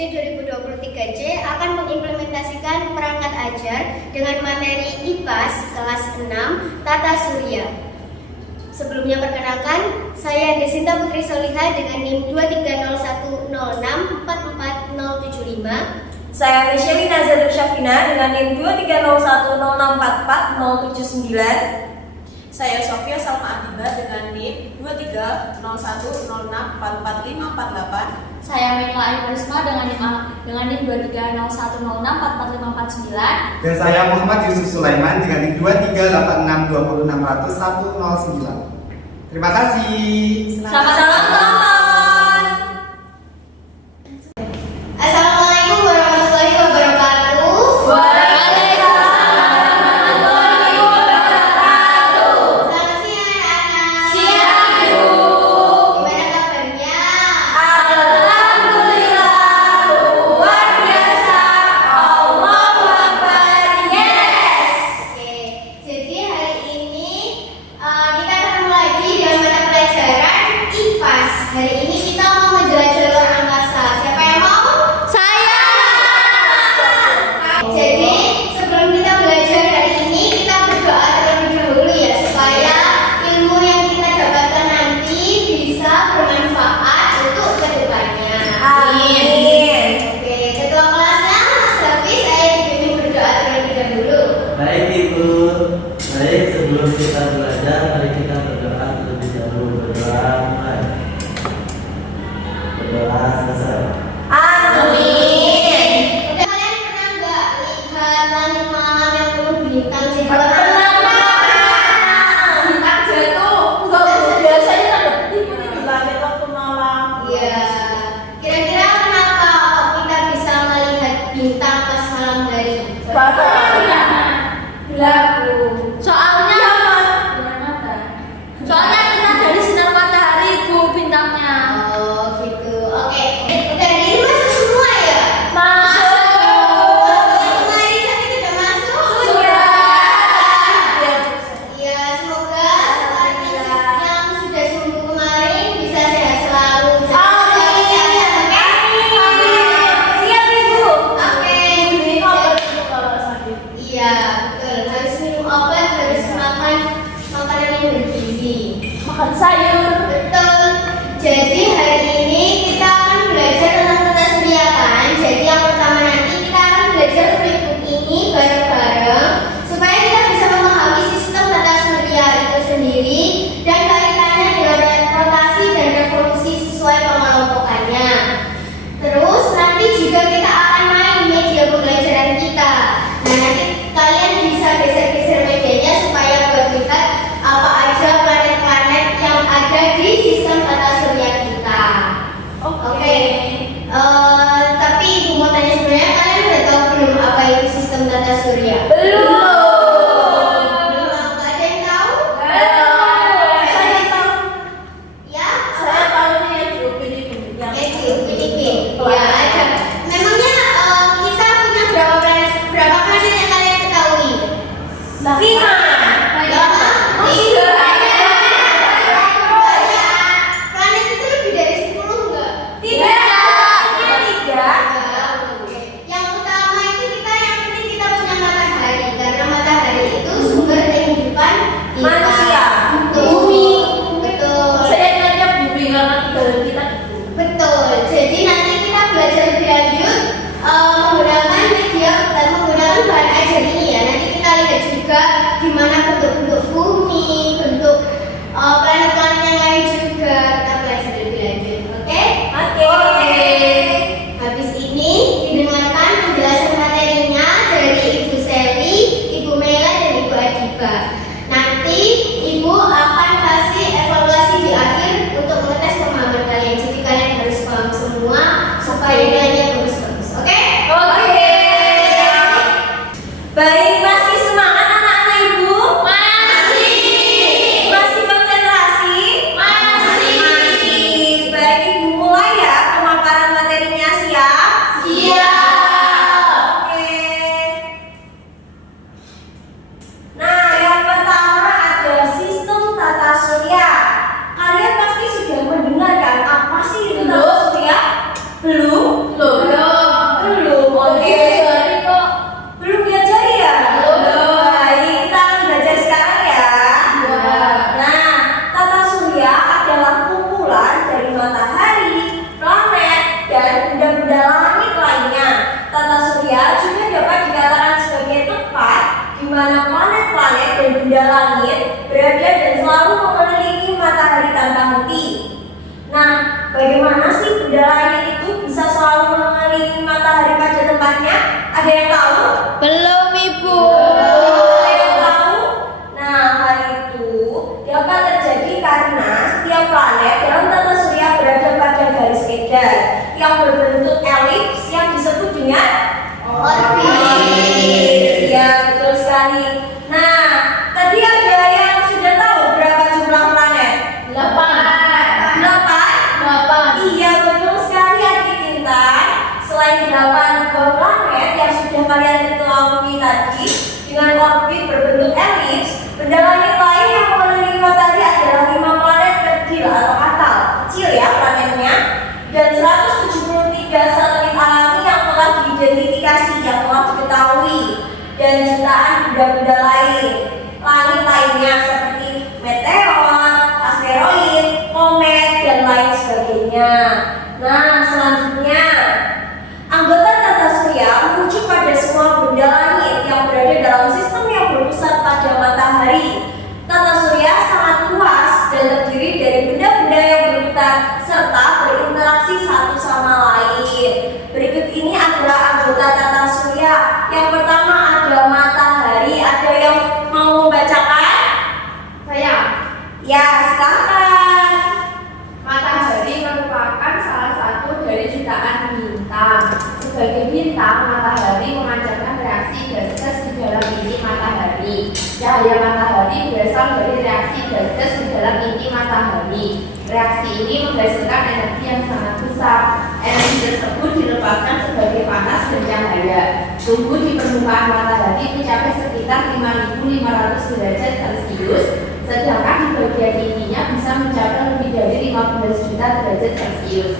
SD 2023C akan mengimplementasikan perangkat ajar dengan materi IPAS kelas 6 Tata Surya. Sebelumnya perkenalkan, saya Desinta Putri Solihah dengan NIM 23010644075. Saya Michelle Nazarul Syafina dengan NIM 23010644079. Saya Sofia Salma Adiba dengan NIM 23010644548. Saya Mila Arisma dengan NIM 23010644549. Dan saya Muhammad Yusuf Sulaiman dengan NIM 23862606109. Terima kasih. Selamat ulang. Assalamualaikum warahmatullahi wabarakatuh. Selamat siang anak-anak. Gimana kabarnya? Alhamdulillah, luar biasa. Allahu Akbar. Yes. Oke, jadi hari ini kita ketemu lagi dengan mata pelajaran IPAS. Hari ini kita mau menjelajah luar angkasa. Siapa yang mau? Saya. Jadi sebelum kita belajar hari ini, kita berdoa terlebih dahulu ya, supaya ilmu yang kita dapatkan nanti bisa bermanfaat untuk kedepannya. Amin. Oke, ketua kelasnya Mas Hafiz, saya dipimpin berdoa terlebih dahulu. Baik Ibu, baik sebelum kita belajar, mari kita berdoa terlebih dahulu. Berdoa selesai. Amin. Oke, kalian pernah nggak lihat langit malam yang penuh bintang Pernah, bintang jatuh. Enggak, biasanya ada ini di langit waktu malam. Iya. Kira-kira kenapa kok kita bisa melihat bintang pas malam hari? Belagu. Soalnya kena dari sinar matahari Bu bintangnya. Oh gitu. Oke. Udah diri masuk semua ya? Masuk. Kemarin tapi tidak masuk. Sudah. Ya, semoga yang sudah sembuh kemarin bisa sehat selalu. Amin. Siap Ibu. Oke. Minum obat dulu kalau sakit. Iya, betul. Harus minum obat, harus makan makanan yang bergizi. Makan sayur. Betul. Jadi hari ini kita akan belajar tentang tata surya kan. Jadi yang pertama nanti kita akan belajar flipbook ini bareng-bareng supaya kita bisa memahami sistem tata surya itu sendiri dan kaitannya dengan rotasi dan revolusi sesuai pengelompokannya. Terus nanti juga kita akan main media pembelajaran kita. Nah nanti kalian bisa geser-geser medianya supaya buat kita apa aja planet-planet yang ada di sistem tata surya kita. Cahaya matahari berasal dari reaksi gas-gas di dalam inti matahari. Reaksi ini menghasilkan energi yang sangat besar. Energi tersebut dilepaskan sebagai panas dan cahaya. Suhu di permukaan matahari mencapai sekitar 5.500 derajat Celcius, sedangkan di bagian intinya bisa mencapai lebih dari 15 juta derajat Celcius.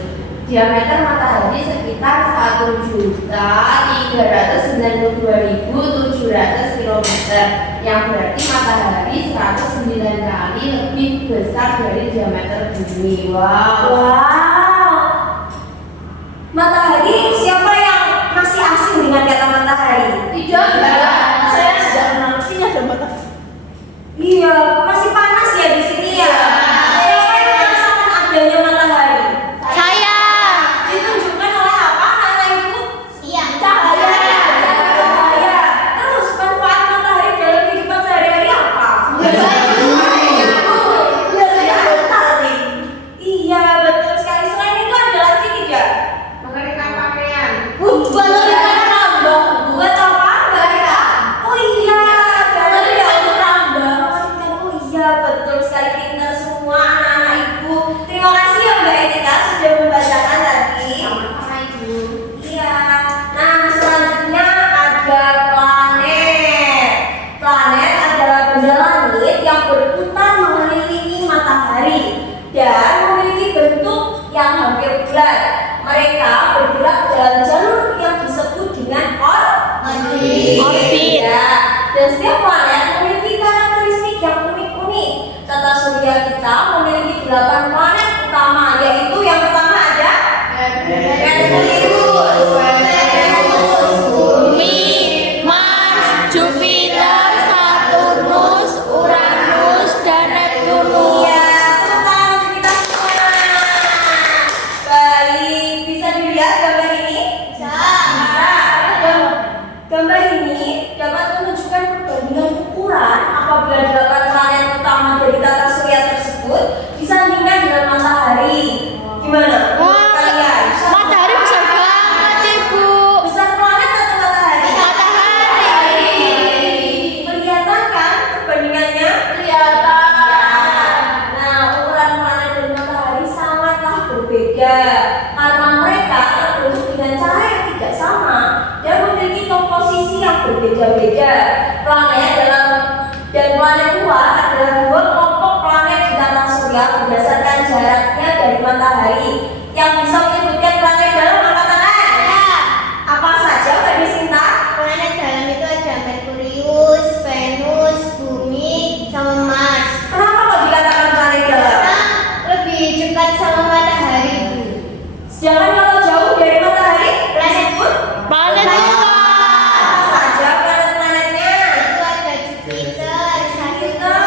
Diameter matahari sekitar 1.392.700 km, yang berarti matahari 109 kali lebih besar dari diameter bumi. Wow. Matahari, siapa yang masih asing dengan kata matahari? Tidak, saya sudah mengertinya dan matahari. Iya, masih panas ya di sini ya. Siapa yang merasakan adanya matahari? Saya. Ditunjukkan oleh apa, anak ibu? Iya. Cahaya. Cahaya. Terus manfaat matahari dalam kehidupan sehari-hari apa? Matahari. Iya, betul sekali. Selain itu ada lagi tidak? Mengeringkan pakaian. Mengeringkan rambut. Buat apa? Mbak? Oh iya, dari untuk rambut. Oh iya, betul sekali. Pintar semua anak-anak ibu. Terima kasih ya Mbak Etika sudah membacakan tadi. Sama-sama ibu. Iya. Nah, selanjutnya ada planet. Planet adalah benda langit yang berputar mengelilingi matahari dan memiliki bentuk yang hampir bulat. Mereka bergerak dalam jalur yang disebut dengan orbit. Ya. Dan setiap planet memiliki karakteristik yang unik-unik. Tata surya kita memiliki 8 planet utama, yaitu yang pertama ada Merkurius. Bumi, Mars, Jupiter, Saturnus, Uranus, dan Neptunus. Iya, tepuk tangan untuk kita semua. Baik, bisa dilihat gambar ini? Bisa. Gambar ini dapat menunjukkan perbandingan ukuran apabila 8 planet utama dari tata surya tersebut disandingkan dengan matahari. Gimana? Wah, Kalian? matahari besar banget, Ibu. Besar planet atau matahari? Matahari. Kelihatan kan perbandingannya? Kelihatan. Nah, ukuran planet dan matahari sangatlah berbeda karena mereka terbentuk dengan cara yang tidak sama dan memiliki komposisi yang berbeda-beda. Planet dan planet luar adalah dua kelompok planet di tata surya berdasarkan jaraknya dari matahari. Yang bisa menyebutkan planet dalam angka tangan? Apa saja, Mbak Desinta? Planet dalam itu ada Merkurius, Venus, Bumi, sama Mars. Kenapa kok dikatakan planet dalam? Karena lebih dekat sama matahari, Bu. Sedangkan kalau jauh dari matahari, Planet disebut Planet luar. apa saja planet-planetnya? Itu ada Jupiter, Saturn, Jupiter,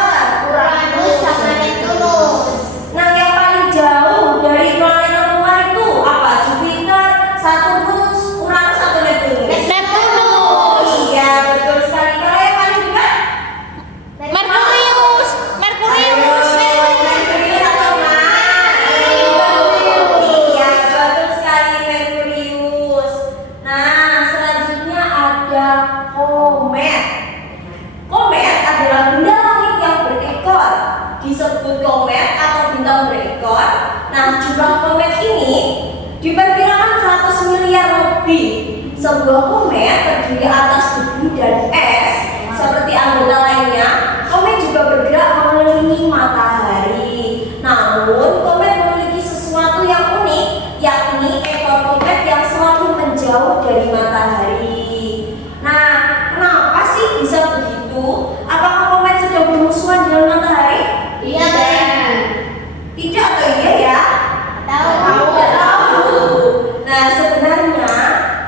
Uranus, sama Neptunus. Nah, yang paling jauh dari planet terluar itu apa? Jupiter, Saturnus, Uranus atau Neptunus? Neptunus. Iya, betul sekali. Kalau yang paling dekat? Merkurius. Merkurius. Merkurius atau Mars? Iya, betul sekali, Merkurius. Nah, selanjutnya ada komet. Komet adalah benda langit yang berekor. Disebut komet atau bintang berekor. Nah, jumlah komet ini diperkirakan 100 miliar lebih. Sebuah komet terdiri atas debu dan es. Seperti anggota lainnya, komet juga bergerak mengelilingi matahari. Namun, komet memiliki sesuatu yang unik, yakni ekor komet yang selalu menjauh dari matahari. Nah, kenapa sih bisa begitu? Apakah komet sedang bermusuhan dengan matahari? Iya, benar. Tidak atau iya ya? Tahu. Tidak tahu. Nah, sebenarnya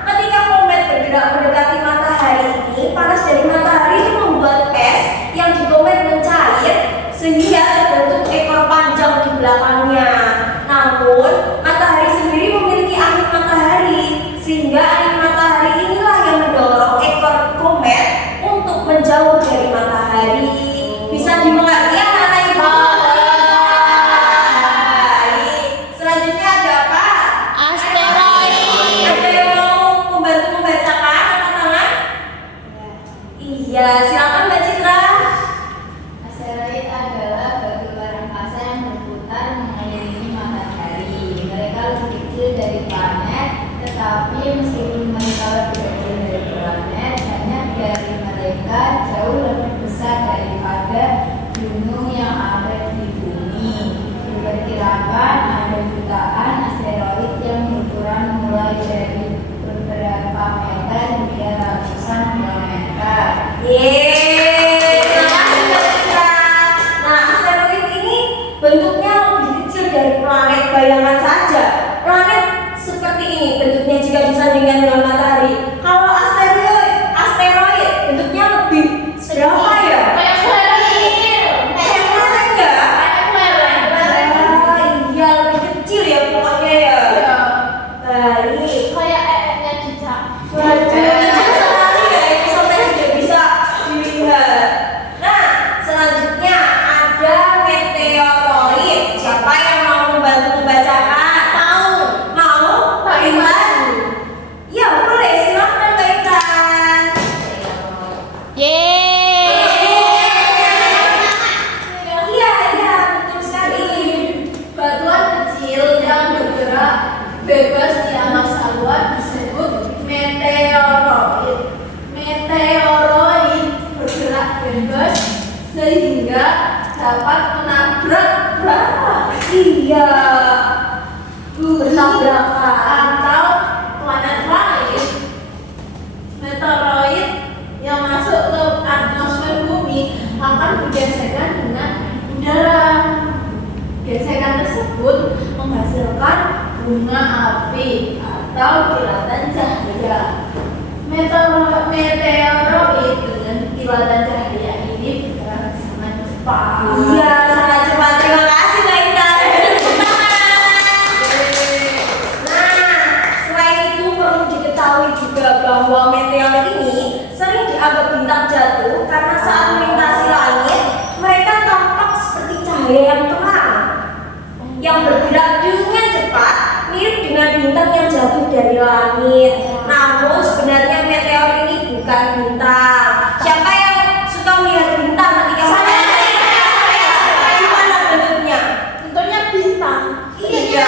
ketika komet bergerak mendekati matahari ini, panas dari matahari itu membuat es yang di komet mencair sehingga terbentuk diperkirakan ada jutaan asteroid yang berukuran mulai dari beberapa meter hingga ratusan kilometer. Yeay, terima kasih Mbak Citra. Nah, asteroid ini bentuknya lebih kecil dari planet. Bayangkan saja, planet seperti ini bentuknya jika disandingkan dengan matahari. Kalau asteroid bentuknya lebih berapa ya? Kayak planet. Kayak planet ya? Kayak planet. Iya, lebih kecil ya pokoknya ya. Baik. Kayak EE-nya cicak. Waduh, kecil sekali ya, itu sampai tidak bisa dilihat. Nah, selanjutnya ada meteoroid. Siapa yang mau membantu membacakan? Mau? Pak Intan? Ya boleh, silahkan Pak Intan. Iya, betul sekali. Batuan kecil yang bergerak bebas di angkasa luar disebut meteoroid. Meteoroid bergerak bebas sehingga dapat menabrak Iya. Bertabrakan. atau planet lain. Meteoroid yang masuk ke atmosfer bumi akan bergesekan dengan udara. Gesekan tersebut menghasilkan bunga api atau kilatan cahaya. Meteoroid dengan kilatan cahaya ini bergerak sangat cepat. Iya, sangat cepat. Terima kasih Mbak Intan. Tepuk tangan. Nah, selain itu perlu diketahui juga bahwa meteor ini sering dianggap bintang jatuh karena saat melintasi langit mereka tampak seperti cahaya yang terang yang bergerak dengan cepat, mirip dengan bintang yang jatuh dari langit. Namun sebenarnya meteor ini bukan bintang. Siapa yang suka melihat bintang ketika Saya. gimana bentuknya? Tentunya bintang. Iya.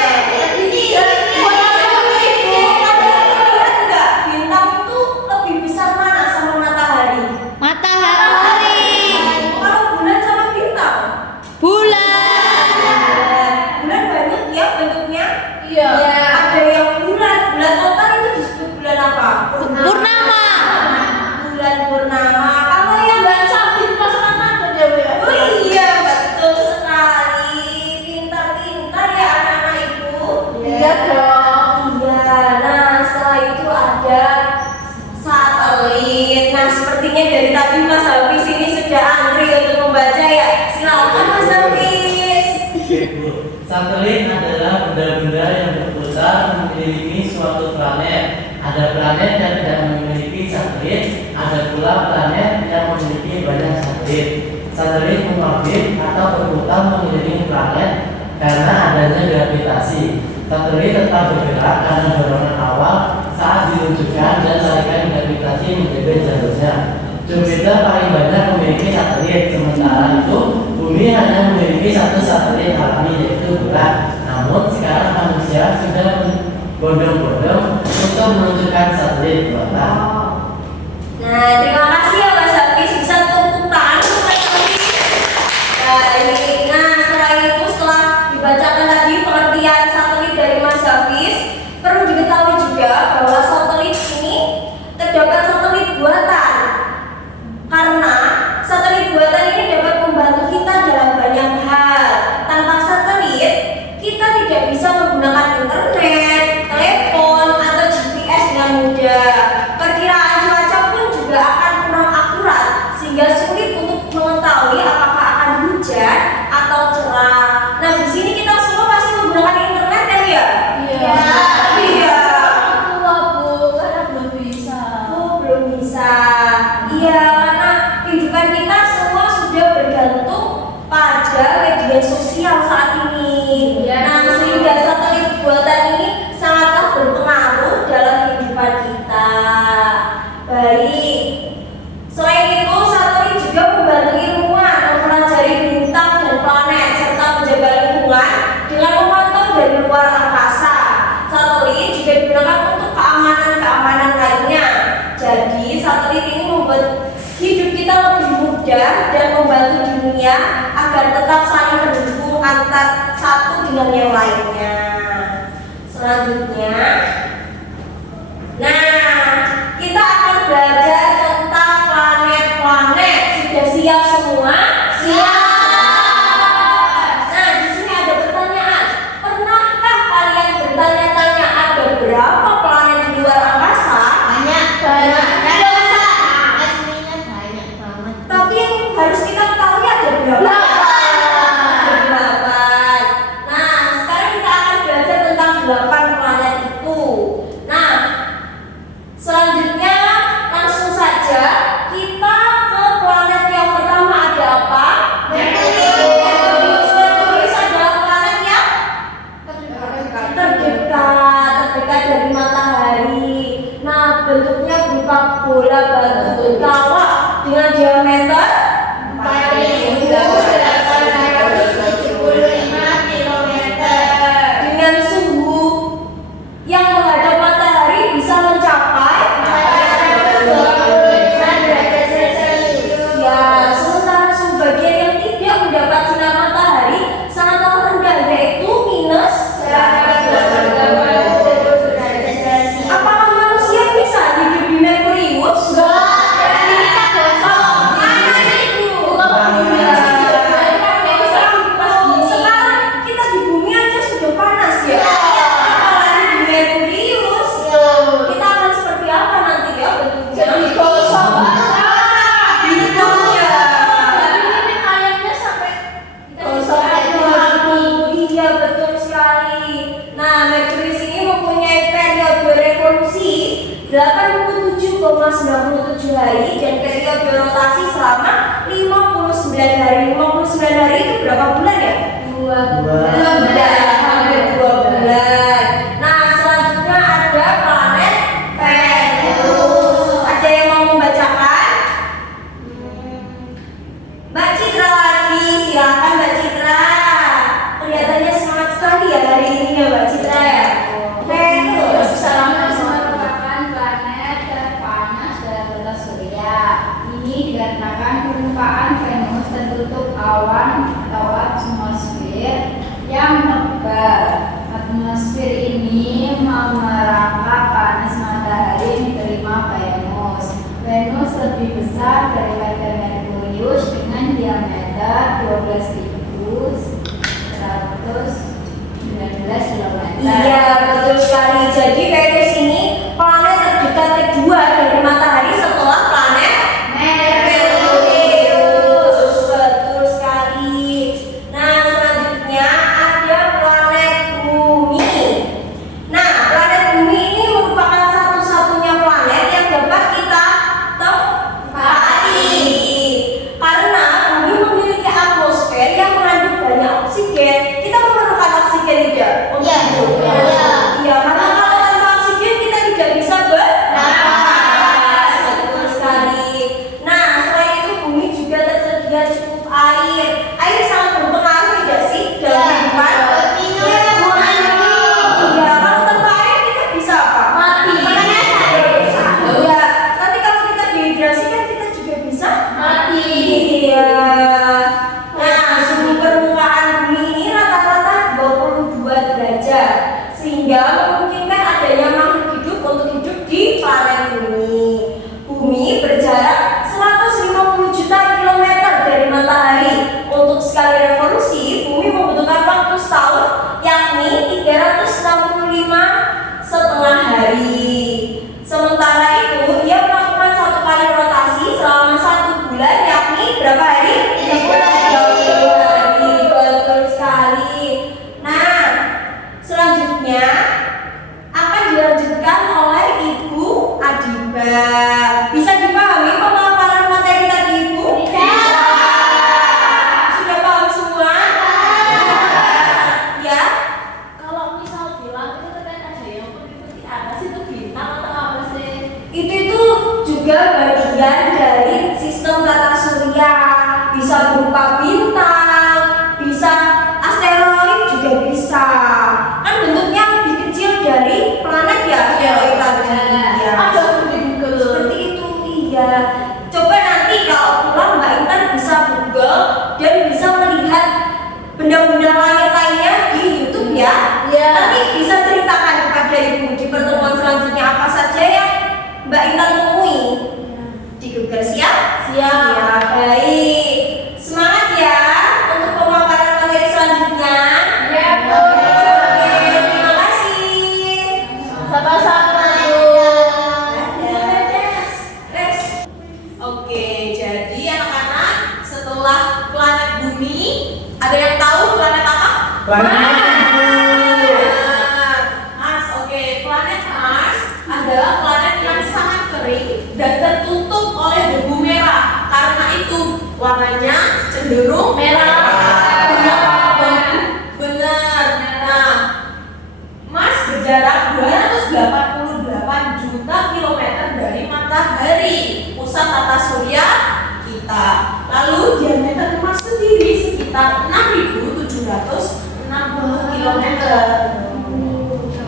Bintang itu lebih besar mana sama matahari? Matahari. Kalau bulan sama bintang? Bulan. Bulan banyak ya bentuknya. Iya. Ada yang bulan total itu disebut bulan apa? Purnama. Bulan purnama. Kalau yang Sabit masyarakat ya Bu ya. oh iya betul sekali. Pintar-pintar ya anak-anak ibu. Iya dong. Iya, nah setelah itu ada satelit. Nah sepertinya dari tadi Mas Hafiz ini sudah antri untuk membaca ya. Silakan Mas Hafiz. Oke, Bu. Satelit adalah benda-benda yang berputar memiliki suatu planet. Ada planet yang tidak memiliki satelit, ada pula planet yang memiliki banyak satelit. Satelit mengorbit atau berputar mengelilingi planet karena adanya gravitasi. Satelit tetap bergerak karena dorongan awal saat diluncurkan dan tarikan gravitasi menjaga jalurnya. Jupiter paling banyak memiliki satelit, sementara itu Bumi hanya memiliki satu satelit alami yaitu bulan. Namun sekarang manusia sudah berbondong-bondong untuk meluncurkan satelit buatan. Nah terima kasih ya Mas Hafiz, bisa tepuk tangan untuk Mas Hafiz. Baik, nah setelah itu setelah dibacakan tadi pengertian satelit dari Mas Hafiz, perlu diketahui juga bahwa satelit ini terdapat satelit buatan. Karena satelit buatan ini dapat membantu kita dalam banyak hal. Tanpa satelit, kita tidak bisa menggunakan internet, telepon, atau GPS dengan mudah. Perkiraan cuaca pun juga akan kurang akurat, sehingga sulit untuk mengetahui apakah akan hujan atau cerah. Nah, di sini kita semua pasti menggunakan internet kan ya? Iya. Iya. Tua Bu, karena belum bisa. Oh, belum bisa. Iya, karena kehidupan kita semua sudah bergantung pada media sosial saat ini. Iya. Nah, sehingga satelit buatan ini sangatlah berpengaruh dalam kehidupan kita. Baik. Selain itu, satelit juga membantu ilmuwan mempelajari bintang dan planet serta menjaga lingkungan dengan memantau dari luar angkasa. Satelit juga digunakan untuk keamanan lainnya. Jadi, satelit ini membuat hidup kita lebih mudah dan membantu dunia agar tetap saling terhubung nyambung antar satu dengan yang lainnya. Selanjutnya, nah kita akan belajar tentang planet-planet. Sudah siap semua? Siap. Nah, di sini ada pertanyaan. Pernahkah kalian bertanya-tanya ada berapa planet di luar angkasa? Banyak banget. Tidak usah. Aslinya banyak banget. Tapi yang harus kita ketahui ada berapa? Ada 8. Nah, sekarang kita akan belajar tentang 8 planet itu. Nah, selanjutnya langsung saja kita ke planet yang pertama. Ada apa? Merkurius. Merkurius adalah planet yang terdekat dari matahari. Nah, bentuknya berupa bola batu berkawah dengan diameter 4.875 kilometer. dengan suhu yang menghadap matahari bisa mencapai 425 derajat Celcius. ya, sementara suhu bagian yang tidak mendapat sinar matahari sangatlah rendah, yaitu minus. Apakah manusia bisa hidup di Merkurius? Sekarang kita di bumi aja sudah panas ya. Apalagi di Merkurius. Kita akan seperti apa nanti ya bentuknya? Jadi gosong. Gitu ya. Iya, betul sekali. Nah, Merkurius ini mempunyai periode revolusi 87,97 hari dan periode rotasi selama 59 hari. 59 hari itu berapa bulan ya? 2 bulan. Hampir 2 bulan. Nah, selanjutnya ada planet Venus. Ada yang mau membacakan? Mbak Citra lagi, silakan Mbak Citra. Kelihatannya semangat sekali ya hari ini ya Mbak Citra ya. Venus. Venus merupakan planet terpanas dalam tata surya. Ini dikarenakan permukaan Venus tertutup awan atau atmosfer yang tebal. Atmosfer ini memerangkap panas matahari yang diterima Venus. Venus lebih besar daripada Merkurius dengan diameter 12.119 km. Iya, betul sekali. Jadi Venus ini planet terdekat kedua dari matahari setelah planet Merkurius. Betul sekali. Nah, selanjutnya ada planet Bumi. Nah, planet Bumi ini merupakan satu-satunya planet yang dapat kita tempati. Karena Bumi memiliki atmosfer yang mengandung banyak oksigen. Kita memerlukan oksigen tidak? Iya. Hidup. Iya, karena kalau tanpa oksigen kita tidak bisa bernafas. Betul sekali. Nah, selain itu Bumi juga tersedia cukup air. Air sangat berpengaruh tidak sih dalam kehidupan? Iya, iya. Kalau tanpa air kita bisa apa? Mati. Iya. Nanti kalau kita dehidrasi kan kita juga bisa Mati. Iya. Nah, suhu permukaan bumi ini rata-rata 22 derajat, sehingga memungkinkan adanya makhluk hidup untuk hidup di planet bumi. Bumi berjarak 150 juta kilometer dari matahari. Untuk sekali revolusi, bumi membutuhkan waktu setahun, yakni 365,5 hari. Sementara itu, dia melakukan satu kali rotasi selama 1 bulan, yakni berapa hari? 30 hari. Betul sekali. Nah, selanjutnya akan dilanjutkan oleh Ibu Adiba. Bisa dipahami pemaparan materi tadi Ibu? Bisa. Sudah paham semua? Ya? Kalau misal bilang itu terkait ada yang mengikuti atas itu bintang atau apa sih? Itu juga bagian dari sistem tata surya. Bisa berupa bintang, bisa asteroid juga bisa. Kan bentuknya lebih kecil dari planet ya asteroid tadi. Ya. Ada di Google. Seperti itu, iya. Coba nanti kalau pulang Mbak Intan bisa Google dan bisa melihat benda-benda Planet Mars. Mars, oke. Planet Mars adalah planet yang sangat kering dan tertutup oleh debu merah. Karena itu warnanya cenderung merah. Benar. Nah, Mars berjarak 288 juta kilometer dari matahari, pusat tata surya kita. Lalu diameter Mars sendiri sekitar 6.760 kilometer.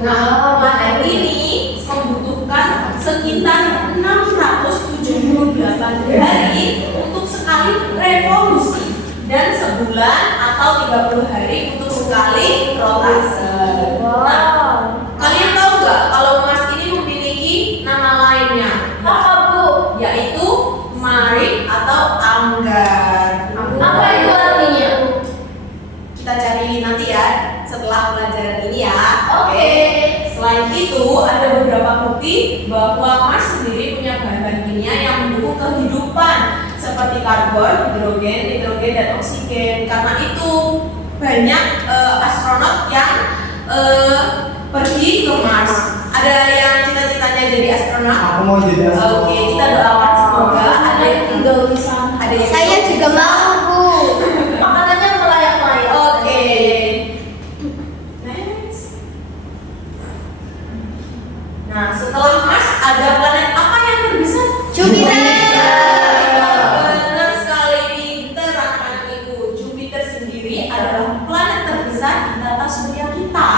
Nah, planet ini membutuhkan sekitar 678 hari untuk sekali revolusi dan sebulan atau 30 hari untuk sekali rotasi. Nah, kalian tahu nggak kalau Mars ini memiliki nama lainnya? Apa Bu? Yaitu Marine atau Anggar. Apa itu artinya? Kita cari nanti ya setelah pelajaran ini ya. Oke. Selain itu ada beberapa bukti bahwa Mars sendiri punya bahan-bahan kimia yang mendukung kehidupan seperti karbon, hidrogen, nitrogen, dan oksigen. Karena itu banyak astronot yang pergi ke Mars. Ada yang cita-citanya jadi astronot? Aku mau jadi astronot. Oke, kita doakan semoga ada yang tinggal di sana. ada yang Saya juga mau, Bu. Makanannya melayang-layang. Oke. Next. Nah, setelah Mars ada planet apa yang terbesar? Jupiter. Benar sekali, pinter anak-anak ibu. Jupiter sendiri adalah planet terbesar di tata surya kita.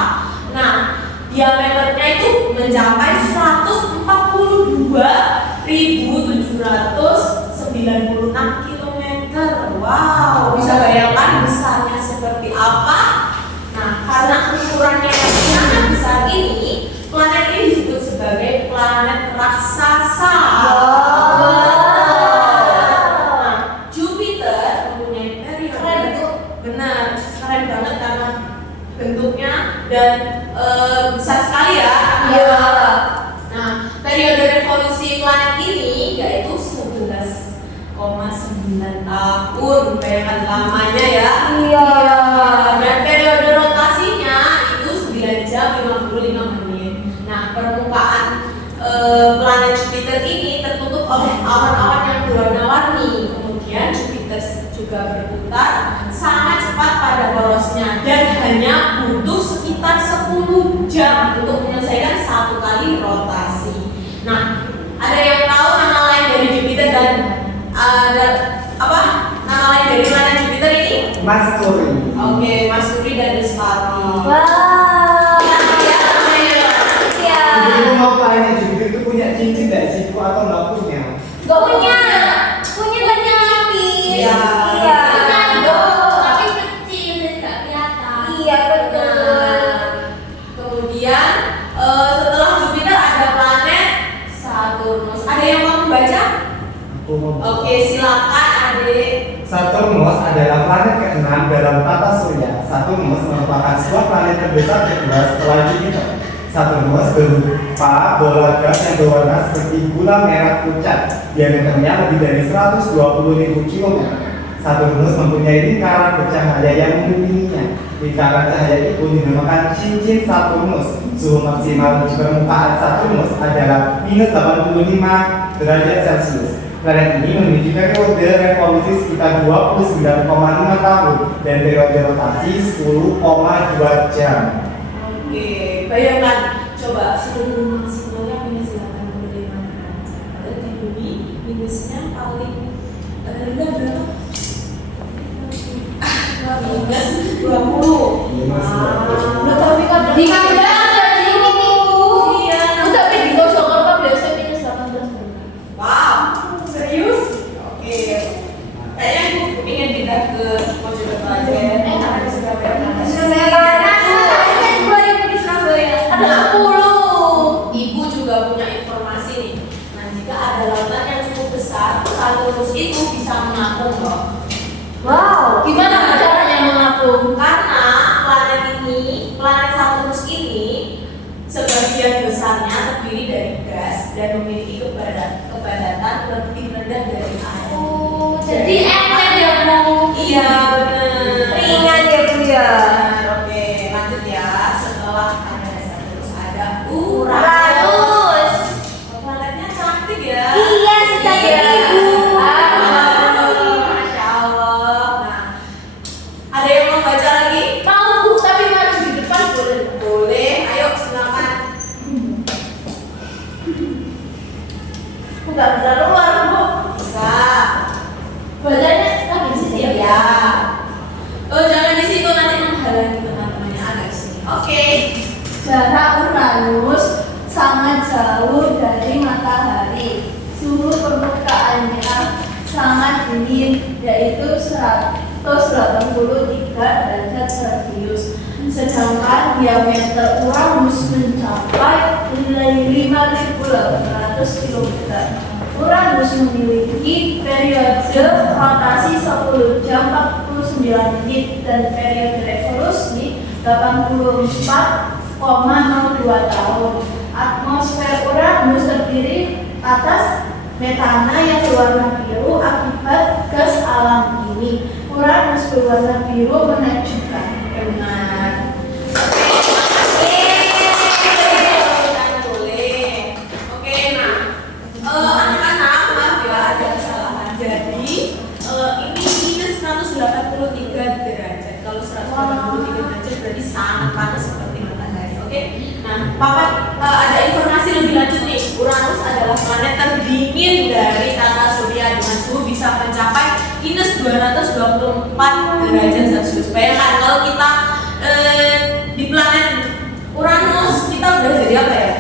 Nah, diameternya itu mencapai 142.796 kilometer. Wow, bisa bayangkan besarnya seperti apa? Nah, karena ukurannya yang sangat besar ini, planet ini disebut sebagai planet raksasa. Nah, Jupiter mempunyai periode. Benar, keren banget karena bentuknya dan besar sekali ya. Iya. Nah, periode revolusi planet ini yaitu 11,9 tahun. Bayangkan lamanya ya. Iya. Dan periode rotasinya itu 9 jam 55 menit. Nah, permukaan planet Jupiter ini tertutup oleh awan-awan yang berwarna-warni. Kemudian Jupiter juga berputar sangat cepat pada porosnya dan hanya butuh sekitar 10 jam untuk menyelesaikan satu kali rotasi. Nah, ada yang tahu nama lain dari Jupiter dan ada apa? Nama lain dari planet Jupiter ini? Mercury. Oke, Mercury dan Despati. Wah. Ya, ayo. Iya. Jadi mau planet Jupiter itu punya cincin nggak sih? Atau nggak punya? Gak punya. Punya banyak lapis. Iya. Iya. Tapi kecil dan nggak kelihatan. Iya betul. Kemudian setelah Jupiter ada planet Saturnus. Ada yang mau membaca? Aku mau. Oke, silakan Adik. Saturnus adalah planet ke-6 dalam tata surya. Saturnus merupakan sebuah planet terbesar kedua setelah Jupiter. Saturnus berupa bola gas yang berwarna seperti gula merah pucat. Diameternya lebih dari 120.000 km. Saturnus mempunyai lingkaran bercahaya yang mengelilinginya. Lingkaran cahaya itu dinamakan cincin Saturnus. Suhu maksimal di permukaan Saturnus adalah minus 85 derajat Celcius. Planet ini memiliki periode revolusi sekitar 29,5 tahun dan periode rotasi 10,2 jam. Oke, bayangkan coba suhu maksimalnya minus 85 derajat. Ada di bumi minusnya paling rendah berapa? Minus 20. Udah tapi kan Di mana ada di ini? Iya. Udah tapi di Jakarta biasanya minus 18. Wow, serius? Oke. Kayaknya ibu ingin pindah ke Mojokerto aja. Karena di Surabaya panas. Ada 10. Ibu juga punya informasi nih. Nah, jika ada lautan yang cukup besar, Saturnus itu bisa mengapung loh. Wow, gimana caranya mengapung? Karena planet Saturnus ini sebagian besarnya terdiri dari gas dan memiliki kepadatan lebih rendah dari air. Oh, jadi enteng ya Bu? Iya benar. Ringan ya Bu ya. Benar, oke. Jarak Uranus sangat jauh dari matahari. Suhu permukaannya sangat dingin, yaitu 183 derajat Celcius. Sedangkan diameter Uranus mencapai 5.800 km. Uranus memiliki periode rotasi 10 jam 49 menit dan periode revolusi 84,02 tahun. Atmosfer Uranus terdiri atas metana yang berwarna biru akibat gas alam ini. Uranus berwarna biru menakjubkan. Benar. Oke, nah, anak-anak maaf ya ada kesalahan. Jadi ini minus 183 derajat. Kalau 183 derajat berarti sangat panas seperti matahari. Oke, nah, Papa ada informasi lebih lanjut nih. Uranus adalah planet terdingin dari tata surya dengan suhu bisa mencapai minus 224 derajat Celcius. Bayangkan kalau kita di planet Uranus kita udah jadi apa ya?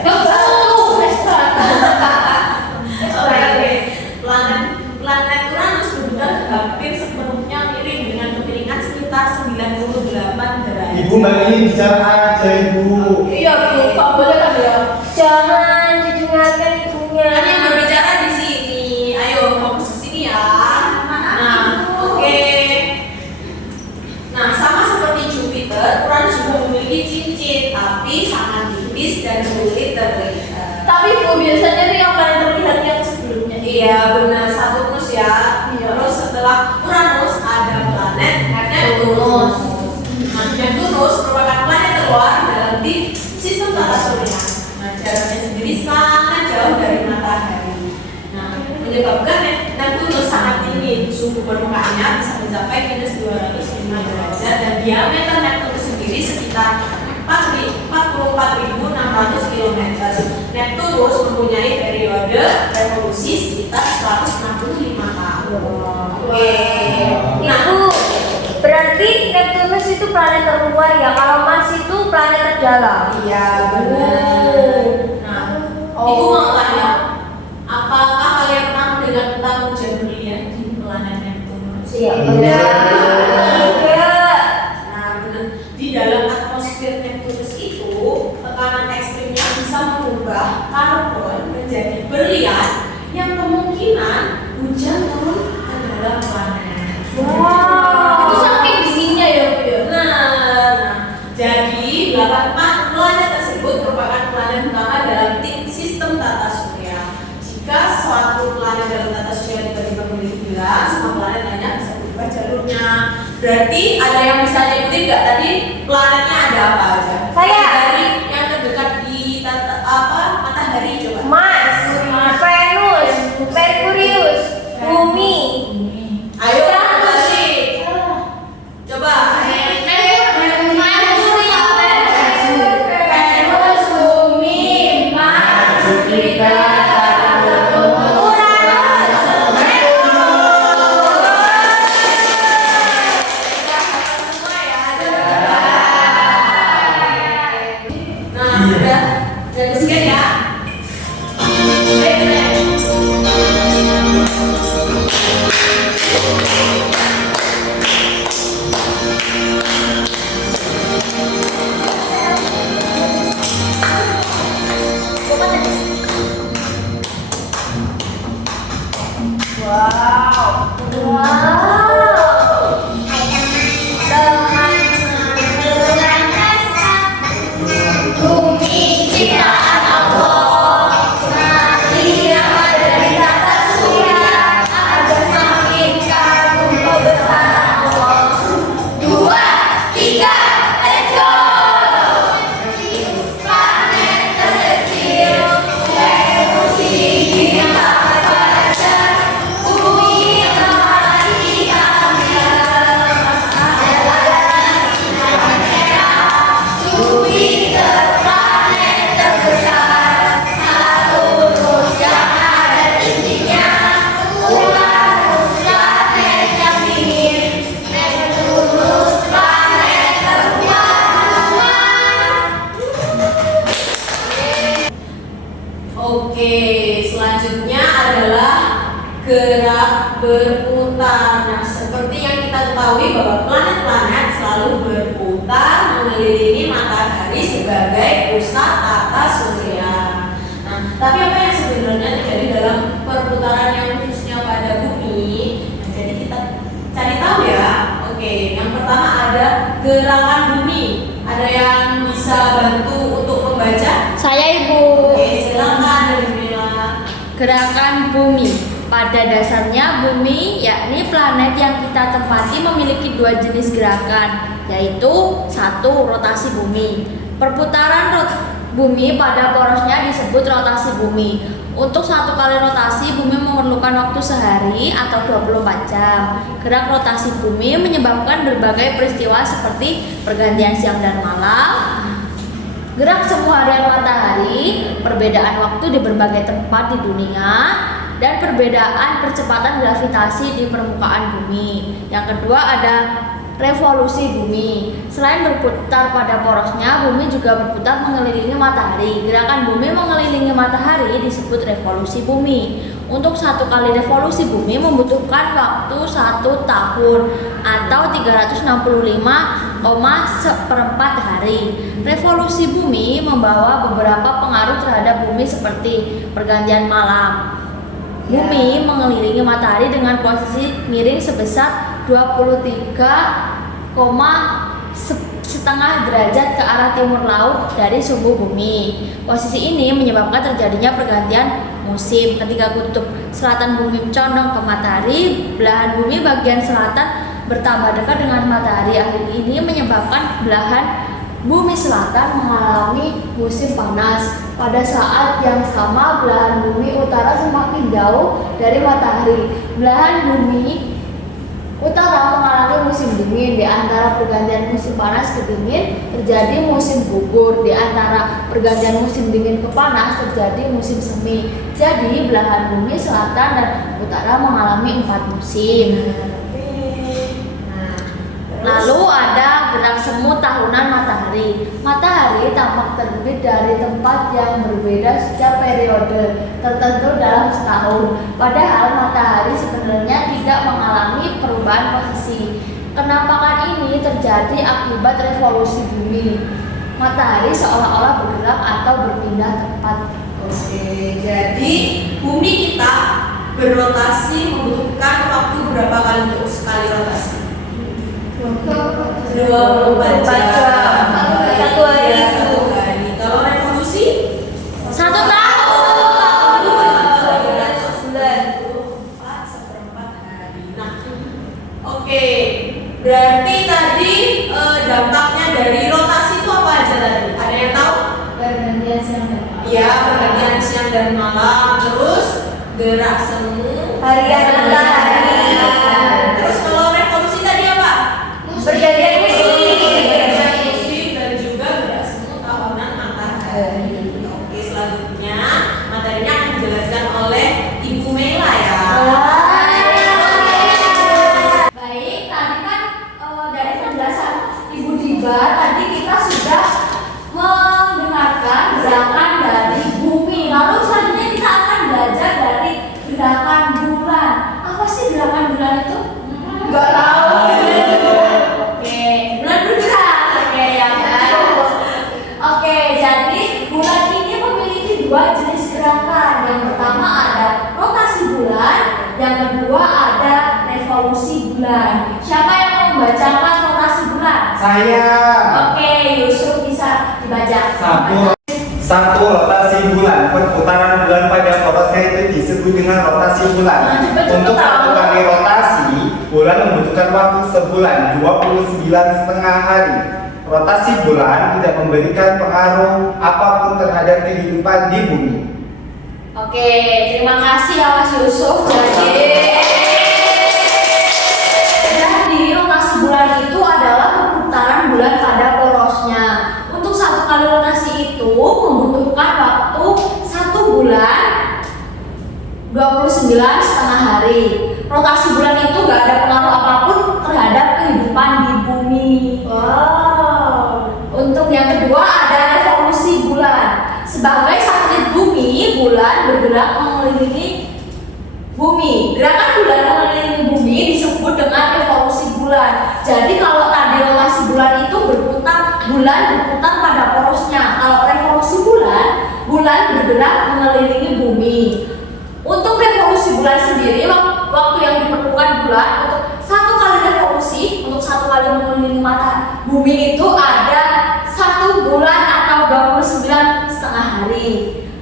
Planet Uranus benar hampir sepenuhnya miring dengan kemiringan sekitar 98 derajat. Ibu Mbak ini bicara aja Ibu. Iya, Bu. Kok boleh kan ya? Jangan didengarkan ibunya. Ada yang berbicara di sini. Ayo fokus ke sini ya. Nah, oke. Nah, sama seperti Jupiter, Uranus juga memiliki cincin, tapi sangat tipis dan sulit terlihat. Tapi Bu, biasanya nih yang paling terlihat yang sebelumnya. Iya, benar, Saturnus ya. Terus setelah Uranus ada planet Neptunus. Nah, Neptunus merupakan planet terluar dalam sistem tata surya. Nah, jaraknya sendiri sangat jauh dari matahari. Nah, menyebabkan Neptunus sangat dingin. Suhu permukaannya bisa mencapai minus 205 derajat dan diameter Neptunus sendiri sekitar 44.600 km. Neptunus mempunyai periode revolusi sekitar 165 tahun. Oke. Nah, Ibu, berarti Neptunus itu planet terluar ya. Kalau Mars itu planet terdalam. iya benar. Nah, Ibu mau tanya, apakah kalian pernah mendengar tentang hujan berlian di planet Neptunus? Iya. Iya. Nah, benar. Di dalam atmosfer Neptunus itu, tekanan ekstrimnya bisa mengubah karbon menjadi berlian yang kemungkinan hujan turun ke dalam planet. Itu saking dinginnya ya, Bu ya. Nah, jadi 8 planet tersebut merupakan planet utama dalam sistem tata surya. Jika suatu planet dalam tata surya tiba-tiba bergerak, semua planet lainnya bisa berubah jalurnya. Berarti ada yang bisa nyebutin nggak tadi planetnya ada apa aja? Saya. Dari yang terdekat di matahari coba. Mars, Venus, Merkurius, Bumi. Ayo kasih. Coba. Venus, Bumi, Mars, Jupiter, Nah, udah sekian ya. berputar. Nah, seperti yang kita ketahui bahwa planet-planet selalu berputar mengelilingi matahari sebagai pusat tata surya. Nah, tapi apa yang sebenarnya terjadi dalam perputaran yang khususnya pada bumi? Nah, jadi kita cari tahu ya. Oke, yang pertama ada gerakan bumi. Ada yang bisa bantu untuk membaca? Saya Ibu. Oke, silakan dari Mila. Gerakan bumi. Pada dasarnya bumi yakni planet yang kita tempati memiliki dua jenis gerakan, yaitu satu, rotasi bumi. Perputaran bumi pada porosnya disebut rotasi bumi. Untuk satu kali rotasi bumi memerlukan waktu sehari atau 24 jam. Gerak rotasi bumi menyebabkan berbagai peristiwa seperti pergantian siang dan malam, gerak semu harian matahari, perbedaan waktu di berbagai tempat di dunia, dan perbedaan percepatan gravitasi di permukaan bumi. Yang kedua ada revolusi bumi. Selain berputar pada porosnya, bumi juga berputar mengelilingi matahari. Gerakan bumi mengelilingi matahari disebut revolusi bumi. Untuk satu kali revolusi bumi membutuhkan waktu 1 tahun atau 365,4 hari. Revolusi bumi membawa beberapa pengaruh terhadap bumi seperti pergantian malam. Bumi mengelilingi matahari dengan posisi miring sebesar 23,5 derajat ke arah timur laut dari sumbu bumi. Posisi ini menyebabkan terjadinya pergantian musim. Ketika kutub selatan bumi condong ke matahari, belahan bumi bagian selatan bertambah dekat dengan matahari. Hal ini menyebabkan belahan bumi selatan mengalami musim panas. Pada saat yang sama, belahan bumi utara semakin jauh dari matahari. Belahan bumi utara mengalami musim dingin. Di antara pergantian musim panas ke dingin terjadi musim gugur. Di antara pergantian musim dingin ke panas terjadi musim semi. Jadi belahan bumi selatan dan utara mengalami 4 musim. Lalu ada gerak semu tahunan matahari. Matahari tampak terbit dari tempat yang berbeda setiap periode tertentu dalam setahun. Padahal matahari sebenarnya tidak mengalami perubahan posisi. Kenampakan ini terjadi akibat revolusi bumi. Matahari seolah-olah bergerak atau berpindah tempat. Oke, jadi bumi kita berrotasi membutuhkan waktu berapa kali untuk sekali rotasi? 24 jam. Satu hari. Ya, 1 hari. Kalau revolusi 1 tahun. 4/4 hari. Nah, oke. Berarti tadi dampaknya dari rotasi itu apa aja tadi? Ada yang tahu? Pergantian siang dan malam. Iya, pergantian siang dan malam. Terus gerak semu Harian matahari. Terus kalau revolusi tadi apa? Pergantian Musim dan juga gerak semu tahunan matahari. Oke, selanjutnya materinya akan dijelaskan oleh Ibu Mela ya. Baik, tadi kan dari penjelasan Ibu Diba tadi kita sudah mendengarkan gerakan dari bumi. Lalu selanjutnya kita akan belajar dari gerakan bulan. Apa sih gerakan bulan itu? Nggak tahu. Oke, bulan bergerak. Oke, ya kan? Oke, jadi bulan ini memiliki 2 jenis gerakan. Yang pertama ada rotasi bulan, yang kedua ada revolusi bulan. Siapa yang mau membacakan rotasi bulan? Saya. Oke, Yusuf bisa dibaca. Satu rotasi bulan. Perputaran bulan pada porosnya itu disebut dengan rotasi bulan. Untuk satu kali rotasi, bulan membutuhkan waktu sebulan, 29,5 hari. Rotasi bulan tidak memberikan pengaruh apapun terhadap kehidupan di bumi. Oke, terima kasih ya Mas Yusuf. Jadi rotasi bulan itu adalah perputaran bulan pada porosnya. Untuk satu kali rotasi itu membutuhkan waktu 1 bulan 29,5 hari. Rotasi bulan itu gak ada pengaruh apapun terhadap kehidupan di bumi. Wow. Untuk yang kedua ada revolusi bulan. Sebagai satelit bumi, bulan bergerak mengelilingi bumi. Gerakan bulan mengelilingi bumi disebut dengan revolusi bulan. Jadi kalau tadi rotasi bulan itu bulan berputar pada porosnya. Kalau revolusi bulan bergerak mengelilingi bumi. Untuk revolusi bulan sendiri, waktu yang diperlukan bulan untuk satu kali revolusi, untuk satu kali mengelilingi mata bumi itu ada 1 bulan atau 29,5 hari.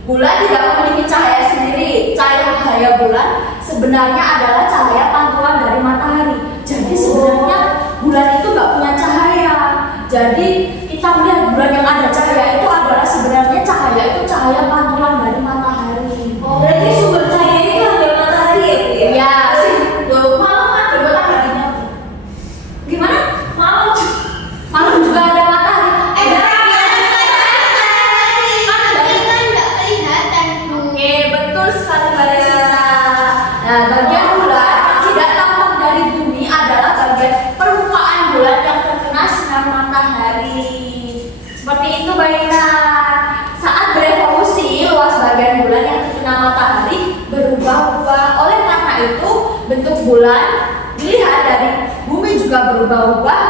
Bulan tidak memiliki cahaya sendiri. Cahaya bulan sebenarnya adalah cahaya pantauan dari matahari. Jadi sebenarnya bulan itu nggak punya cahaya. Jadi kita melihat bulan yang ada cahaya itu adalah sebenarnya cahaya itu cahaya pantauan dari matahari. Oh, berarti sumber cahaya itu ada matahari ya Bu ya? Ya, malam ada mataharinya. Gimana? Malam juga ada matahari. Oke, betul sekali Mbak Desta. Nah, bagian bulan tidak tampak dari bumi adalah bagian permukaan bulan yang terkena sinar matahari. Seperti itu Mbak Ina. Saat berevolusi, luas bagian bulan yang terkena matahari berubah-ubah. Oleh karena itu, bentuk bulan dilihat dari bumi juga berubah-ubah,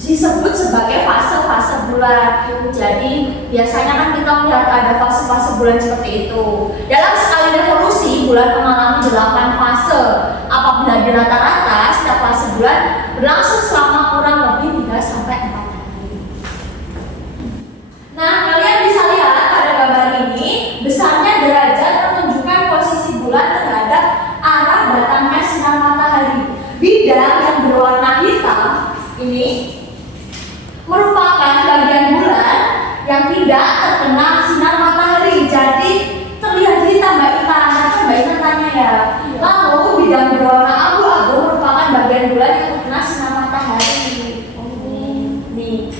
disebut sebagai fase-fase bulan. Jadi biasanya kan kita melihat ada fase-fase bulan seperti itu. Dalam sekali revolusi, bulan mengalami 8 fase. Apabila di rata-rata, setiap fase bulan berlangsung selama kurang lebih 3 sampai 4 hari. Nah, kalian bisa lihat pada gambar ini, besarnya derajat menunjukkan posisi bulan terhadap arah datangnya sinar matahari. Bidang yang berwarna hitam ini merupakan bagian bulan yang tidak terkena sinar matahari. Jadi terlihat hitam Mbak Ita. Nanti Mbak Ita tanya ya. Lalu bidang berwarna abu-abu merupakan bagian bulan yang terkena sinar matahari. Nih.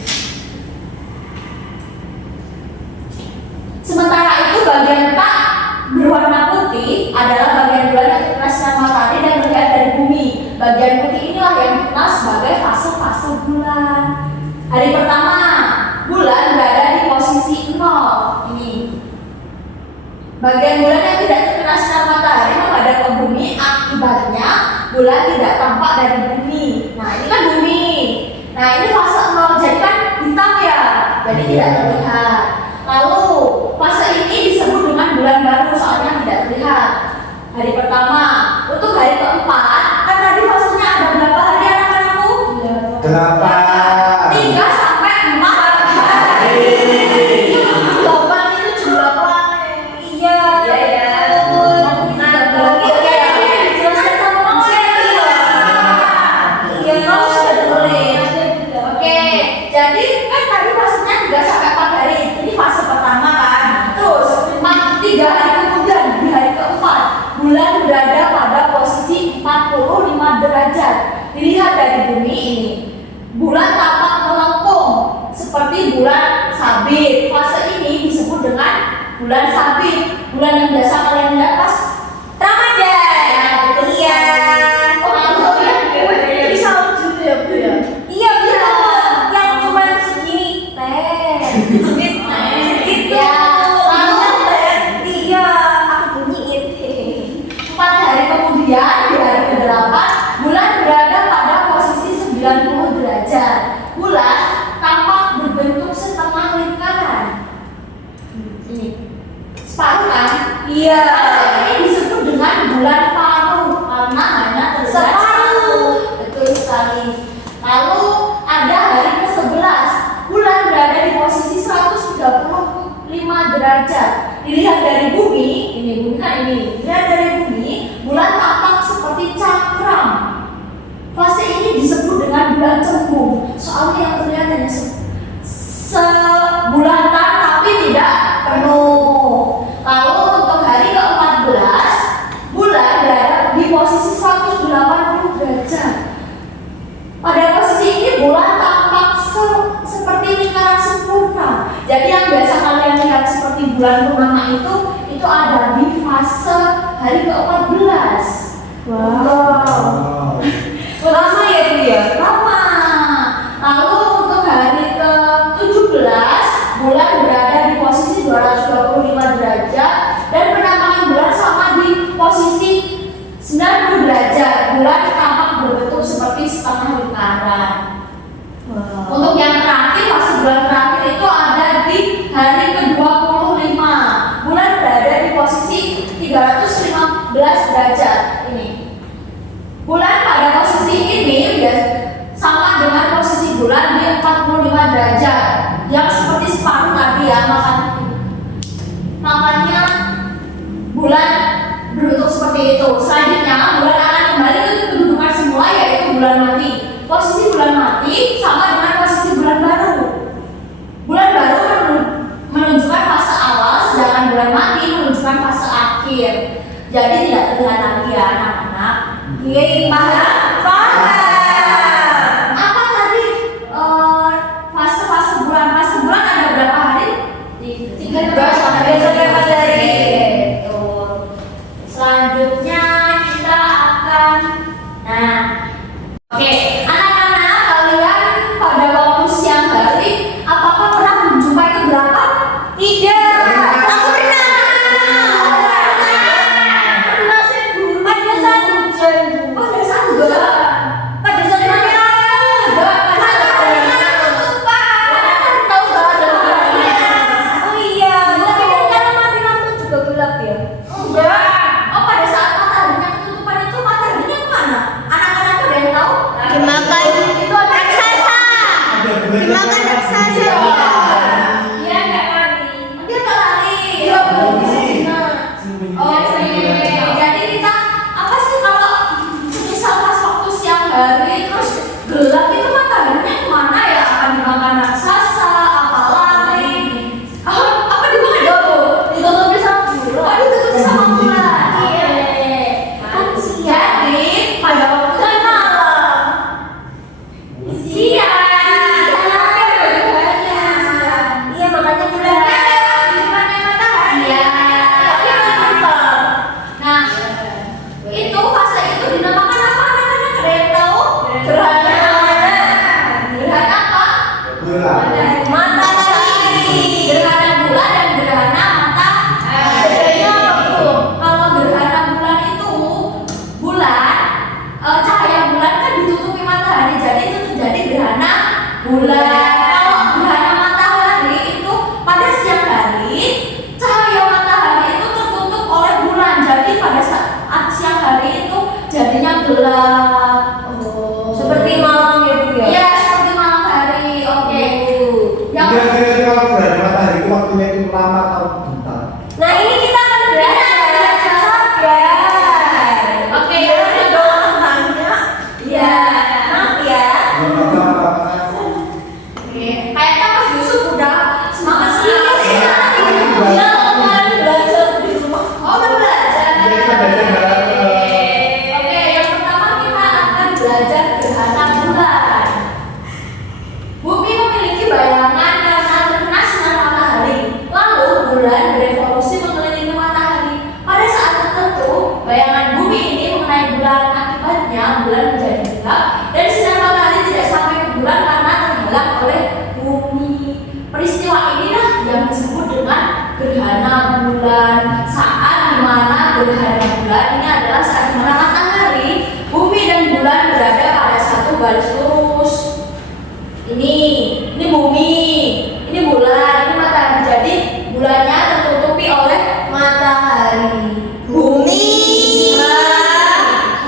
Sementara itu bagian tak berwarna putih adalah bagian bulan yang terkena sinar matahari dan terlihat dari bumi. Bagian putih inilah yang dikenal sebagai fase-fase bulan. Hari pertama, bulan berada di posisi 0. Ini bagian bulan yang tidak terkena sinar matahari menghadap ke bumi. Akibatnya bulan tidak tampak dari bumi. Nah, ini kan bumi. Nah, ini fase 0. Jadi kan hitam ya. Jadi tidak terlihat. Lalu fase ini disebut dengan bulan baru soalnya tidak terlihat. Hari pertama. Untuk hari keempat, kan tadi fasenya ada berapa hari anak-anakku? 8. 3 sampai 4 hari. 8 itu jumlah planet. Iya. Nah, berarti Selesai sama mama ya. Iya, kamu sudah dengerin. Oke, jadi kan tadi fasenya 3 sampai 4 hari. Ini fase pertama kan. Terus 3 hari kemudian di hari keempat, bulan berada pada posisi 45 derajat. Dilihat dari bumi ini. Bulan tampak melengkung seperti bulan sabit. Fase ini disebut dengan bulan sabit. Bulan yang biasa kalian lihat pas Ramadan. Ya, betul Iya. jadi salju tuh ya Bu ya. Iya betul. Yang cuma segini teh. Gitu. Ya, lalu Iya, aku bunyiin. 4 hari kemudian di hari ke-8 bulan berada pada posisi 90 derajat. Bulan tampak berbentuk setengah lingkaran. Ini separuh kan? Iya. Ini disebut dengan bulan paruh karena hanya terlihat Separuh. Betul sekali. Lalu ada hari ke-11. Bulan berada di posisi 135 derajat. Dilihat dari bumi, ini bumi kan ini. Dilihat dari bumi, bulan tampak seperti cakram. Fase ini disebut dengan bulan cembung. Soalnya yang terlihat hanya sebulatan tapi tidak penuh. Lalu untuk hari ke-14, bulan berada di posisi 180 derajat. Pada posisi ini bulan tampak seperti lingkaran sempurna. Jadi yang biasa kalian lihat seperti bulan purnama itu ada di fase hari ke-14. Wow. Lama ya Bu ya? Lama. Lalu untuk hari ke-17, bulan berada di posisi 225 derajat dan penampakan bulan sama di posisi bulan tampak berbentuk seperti setengah lingkaran. Untuk yang terakhir, fase bulan terakhir itu ada di hari ke-25. Bulan berada di posisi 315 derajat ini. Bulan pada posisi ini sama dengan posisi bulan di 45 derajat, yang seperti separuh tadi ya, makanya bulan berbentuk seperti itu. Selanjutnya bulan akan kembali ke kedudukan semula, yaitu bulan mati. Posisi bulan mati sama dengan posisi bulan baru. Bulan baru menunjukkan fase awal, sedangkan bulan mati menunjukkan fase akhir. Jadi tidak terlihat lagi ya anak-anak. Iya, paham. Apa tadi fase bulan? Fase bulan ada berapa hari? 3 sampai 4 hari. Selanjutnya kita akan oke, anak-anak, kalian pada waktu siang hari apakah pernah menjumpai kegelapan? Tidak. Aku pernah. Pernah sih Bu. Pada saat hujan. Pada saat hujan. Pada saat mana? Oh iya, tapi kan karena mati lampu juga gelap ya. Oh, pada saat mataharinya ketutupan itu mataharinya kemana? Anak-anak ada yang tahu? Dimakan raksasa. Dimakan raksasa. Iya, nggak lari. Dia nggak lari. Oke, jadi kita apa sih kalau misal pas waktu siang hari terus gelap itu mataharinya kemana ya? Akan dimakan raksasa, apa lari? Apa dimakan dulu? Ditutupi sama bulan. Oh, ditutupi sama bulan. Iya. Jadi pada waktu malam, siang. Iya, makanya bulan. Iya. Nah, itu fase itu dinamakan apa anak-anak? Ada yang tahu? Gerhana. Gerhana apa? Bulan. Matahari. Gerhana bulan dan gerhana matahari. Bedanya apa tuh? Kalau gerhana bulan itu cahaya bulan kan ditutupi matahari, jadi itu terjadi gerhana bulan. Kalau gerhana matahari itu pada siang hari, cahaya matahari itu tertutup oleh bulan, jadi pada saat siang hari itu jadinya gelap. Seperti malam ya Bu ya. Iya, seperti malam hari. Oke. Yang Kira-kira itu kalau gerhana matahari itu waktunya itu lama atau bentar? Nah, ini kita akan belajar. Oke. Iya, maaf ya. Kayaknya Mas Yusuf udah semangat sekali. Dia kemarin belajar di rumah. Oh, udah belajar. Iya, kita belajar bareng. Oke, yang pertama kita akan belajar gerhana bulan. Bumi memiliki bayangan karena terkena sinar matahari. Lalu bulan berevolusi mengelilingi matahari. Pada saat tertentu, bayangan bumi ini mengenai bulan. Akibatnya bulan menjadi gelap dan sinar matahari tidak sampai ke bulan karena terhalang oleh bumi. Peristiwa inilah yang disebut dengan gerhana bulan. Saat dimana gerhana bulan ini adalah saat dimana matahari, bumi dan bulan berada pada satu garis lurus. Ini bumi, ini bulan, ini matahari. Jadi bulannya tertutupi oleh matahari. Bumi.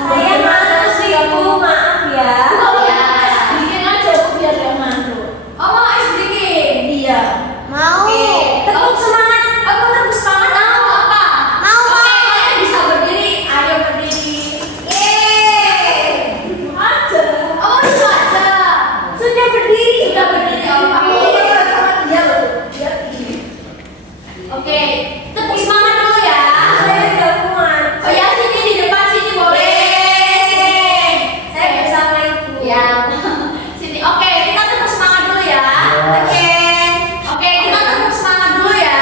Saya malu sih Bu, maaf ya. Oh ya, bikin aja Bu biar dia mantu. Oh, mau es bikin? Iya. Mau. Tepuk semangat. Aku tepuk semangat. Mau apa? Mau. Oke, kalian bisa berdiri. Ayo berdiri. Yeay. Aja. Oh, itu aja. Sudah berdiri. Sudah berdiri. Oh, kamu. Dia loh. Dia Oke, tepuk semangat dulu ya. Saya udah kuat. Oh ya, sini di depan sini boleh. Saya bersama Ibu. Ya. Sini. Oke, kita tepuk semangat dulu ya. Oke. Oke, kita tepuk semangat dulu ya.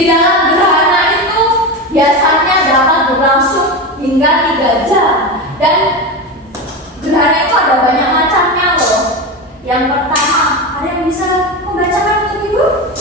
Di dalam gerhana itu biasanya dapat berlangsung hingga 3 jam. Dan gerhana itu ada banyak macamnya loh. Yang pertama, ada yang bisa membacakan untuk Ibu?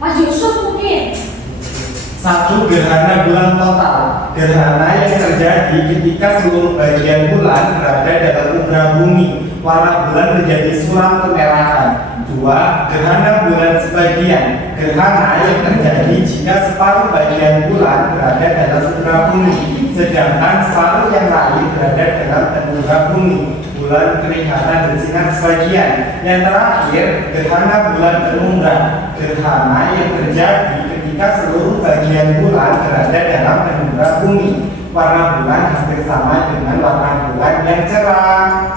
Mas Yusuf mungkin. 1. Gerhana bulan total. Gerhana yang terjadi ketika seluruh bagian bulan berada dalam umbra bumi. Warna bulan menjadi suram kemerahan. 2. Gerhana bulan sebagian. Gerhana yang terjadi jika separuh bagian bulan berada dalam umbra bumi, sedangkan separuh yang lain berada dalam penumbra bumi. Bulan kelihatan bersinar sebagian. Yang terakhir, gerhana bulan penumbra. Gerhana yang terjadi ketika seluruh bagian bulan berada dalam penumbra bumi. Warna bulan hampir sama dengan warna bulan yang cerah.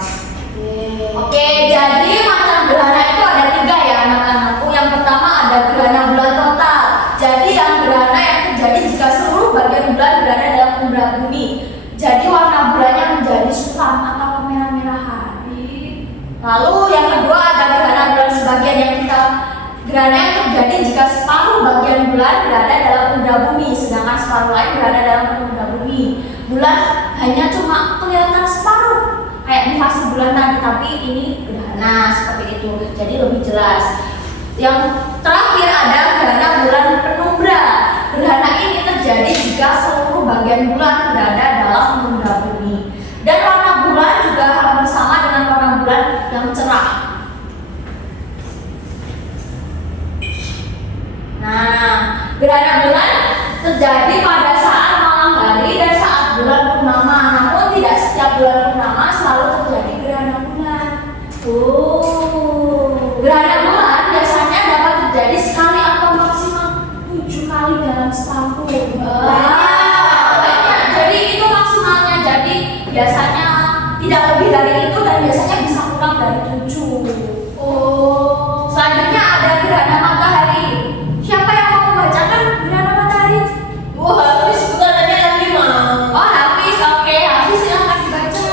Oke, jadi macam gerhana itu ada 3 ya anak-anakku. Yang pertama ada gerhana bulan total. Jadi yang gerhana yang terjadi jika seluruh bagian bulan berada dalam umbra bumi. Jadi warna bulannya menjadi suram atau kemerah-merahan. Lalu yang kedua ada gerhana bulan sebagian gerhana yang terjadi jika separuh bagian bulan berada dalam umbra bumi, sedangkan separuh lain berada dalam umbra bumi. Bulan hanya cuma kelihatan separuh, kayak di fase bulan tadi, tapi ini gerhana seperti itu, jadi lebih jelas. Yang terakhir ada gerhana bulan penumbra. Gerhana ini terjadi jika seluruh bagian bulan berada dalam umbra bumi, dan warna bulan juga hampir sama dengan warna bulan yang cerah. Nah, gerhana bulan terjadi pada saat malam hari dan saat bulan purnama. Namun tidak setiap bulan purnama selalu terjadi gerhana bulan. Gerhana bulan biasanya dapat terjadi sekali atau maksimal 7 kali dalam setahun. Banyak. Jadi itu maksimalnya. Jadi biasanya tidak lebih dari itu dan biasanya bisa kurang dari 7. Selanjutnya ada gerhana matahari. Siapa yang mau membacakan gerhana matahari? Hafiz bukan ada yang 5. Oh, Hafiz, oke. Hafiz silahkan dibaca.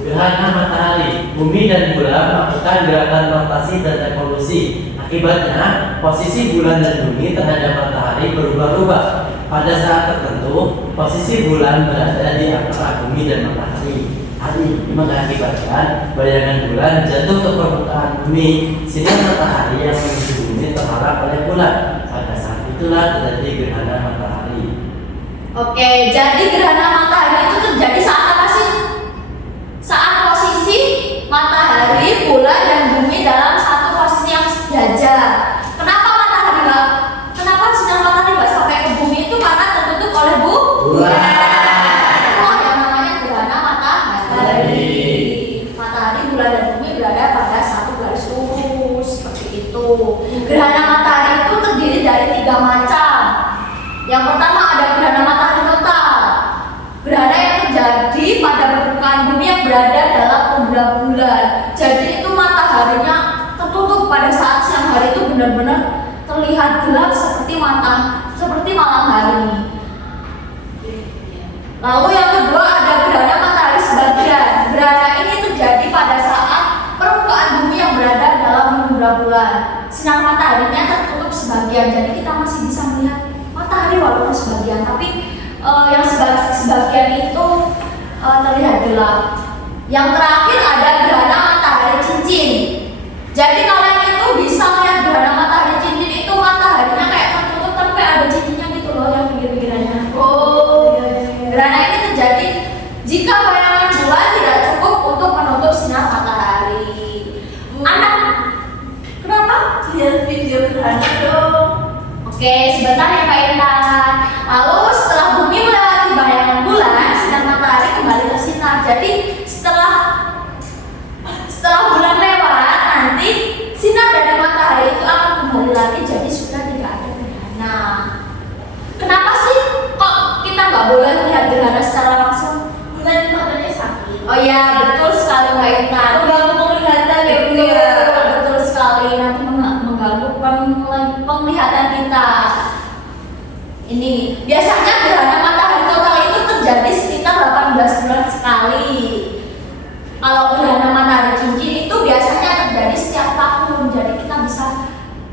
Gerhana matahari. Bumi dan bulan melakukan gerakan rotasi dan revolusi. Akibatnya, posisi bulan dan bumi terhadap matahari berubah-ubah. Pada saat tertentu, posisi bulan berada di antara bumi dan matahari. Hal ini mengakibatkan bayangan bulan jatuh ke permukaan bumi, sehingga matahari yang menuju bumi terhalang oleh bulan. Pada saat itulah terjadi gerhana matahari. Oke, jadi gerhana matahari itu terjadi saat apa sih? Saat posisi matahari, bulan, dan bumi dalam satu posisi yang sejajar. Kenapa sinar matahari nggak sampai ke bumi itu? Karena tertutup oleh bulan. Itulah yang namanya gerhana matahari. Matahari, bulan, dan bumi berada pada satu garis lurus seperti itu. Gerhana matahari itu terdiri dari 3 macam. Yang pertama ada gerhana matahari total. Gerhana yang terjadi pada permukaan bumi yang berada dalam umbra bulan. Jadi itu mataharinya tertutup pada saat siang hari itu benar-benar terlihat gelap seperti malam hari. Lalu yang kedua ada gerhana matahari sebagian. Gerhana ini terjadi pada saat permukaan bumi yang berada dalam umbra bulan. Sinar mataharinya tertutup sebagian, jadi kita masih bisa melihat matahari walaupun sebagian, tapi yang sebagian itu terlihat gelap. Yang terakhir ada gerhana matahari cincin. Jadi kalian itu bisa melihat gerhana matahari cincin itu mataharinya kayak tertutup tapi ada cincinnya gitu loh yang pinggir-pinggirannya. Gerhana ini terjadi jika bayangan bulan tidak cukup untuk menutup sinar matahari. Anak, kenapa? Lihat video gerhana dong. Oke, sebentar ya Kak Intan. Lalu setelah bumi melewati bayangan bulan, sinar matahari kembali tersinar. Jadi setelah bulan lewat, nanti sinar dari matahari itu akan kembali lagi. Jadi sudah tidak ada gerhana. Kenapa sih kok kita nggak boleh lihat gerhana secara langsung? Nanti matanya sakit. Oh ya, betul sekali Kak Intan. Mengganggu penglihatan ya Bu ya. Betul sekali, nanti mengganggu penglihatan kita. Ini biasanya gerhana matahari total itu terjadi sekitar 18 bulan sekali. Kalau gerhana matahari cincin itu biasanya terjadi setiap tahun, jadi kita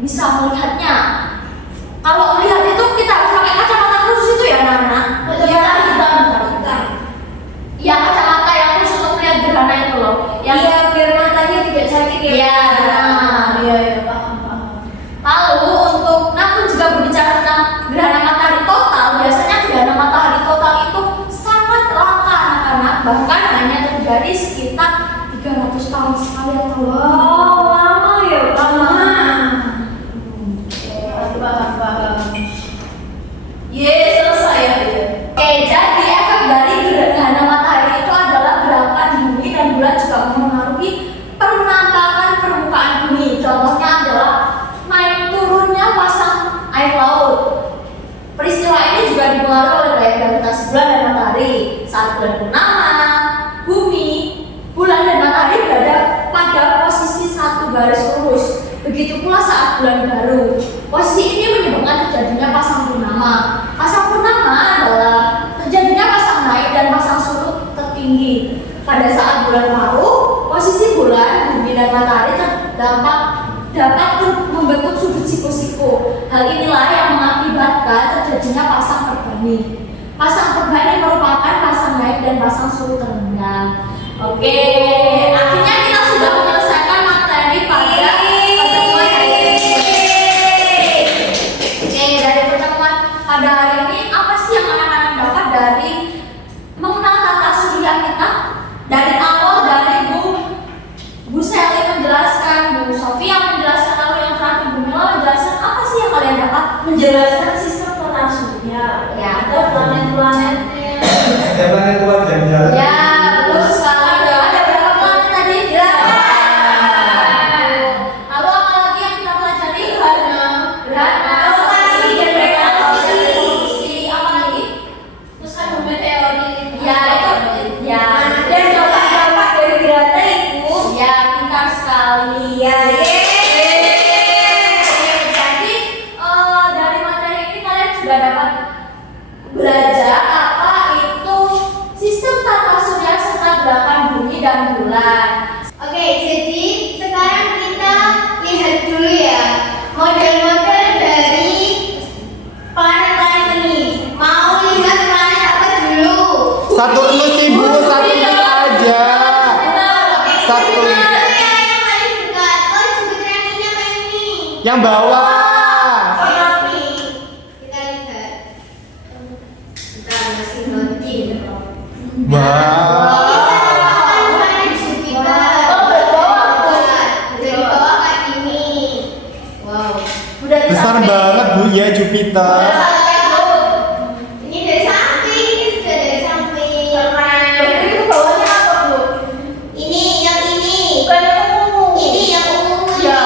bisa melihatnya. Kalau melihat itu kita harus pakai kacamata khusus itu ya anak-anak. Iya, hitam. Ya kacamata yang khusus untuk melihat gerhana itu loh. Yang Iya, biar matanya tidak sakit ya. Iya, benar. Iya, paham. Lalu untuk namun jika berbicara tentang gerhana matahari total, biasanya gerhana matahari total itu sangat langka anak-anak, bahkan hanya terjadi sekitar 300 tahun sekali atau lebih. Wow, lama ya, lama. Paham. Ye, selesai ya. Oke, jadi efek dari gerhana matahari itu adalah gerakan bumi dan bulan juga mempengaruhi penampakan permukaan bumi. Contohnya adalah naik turunnya pasang air laut. Peristiwa ini juga dipengaruhi oleh gaya gravitasi bulan dan matahari. Saat bulan purnama, bumi, bulan dan matahari berada pada posisi satu garis lurus. Begitu pula saat bulan baru. Posisi ini menyebabkan terjadinya pasang purnama. Pasang purnama adalah terjadinya pasang naik dan pasang surut tertinggi. Pada saat bulan baru, posisi bulan, bumi dan matahari dapat membentuk sudut siku-siku. Hal inilah yang mengakibatkan terjadinya pasang perbani. Pasang perbani merupakan pasang naik dan pasang surut terendah. Oke, akhirnya kita sudah menyelesaikan materi pada pertemuan hari ini. Oke, dari pertemuan pada hari ini apa sih yang anak-anak dapat dari mengenal tata surya kita? Dari awal dari Bu Sally menjelaskan, Bu Sofia menjelaskan, lalu yang terakhir Bu Mila menjelaskan, apa sih yang kalian dapat? Menjelaskan sistem tata surya. Ya. Ada planet-planetnya. Ada planet luar dan jalan. Ya, betul sekali. Ada berapa planet tadi? 8. Lalu apa lagi yang kita pelajari? Gerhana, Rotasi dan revolusi. Apa lagi? Terus ada meteori. Ya, itu. Ya. Dan dampak dari gerhana itu. Ya, pintar sekali. Iya, Jadi dari materi ini kalian sudah dapat belajar apa itu sistem tata surya serta gerakan bumi dan bulan. Oke, jadi sekarang kita lihat dulu ya model-model dari planet-planet ini. Mau lihat planet apa dulu? Saturnus ibu, Saturnus aja. Saturnus. Yang paling dekat. Oh, Jupiter yang ini apa ini? Yang bawah. Ini. Kita lihat. Kita masih loading. Wah. Planet Jupiter. Dari bawah kayak gini. Wow. Besar banget bu ya Jupiter. Ini dari samping, ini sudah dari samping. Itu bawahnya apa, Bu? Ini yang ini. Bukan yang ungu. Ini yang ungu Ya.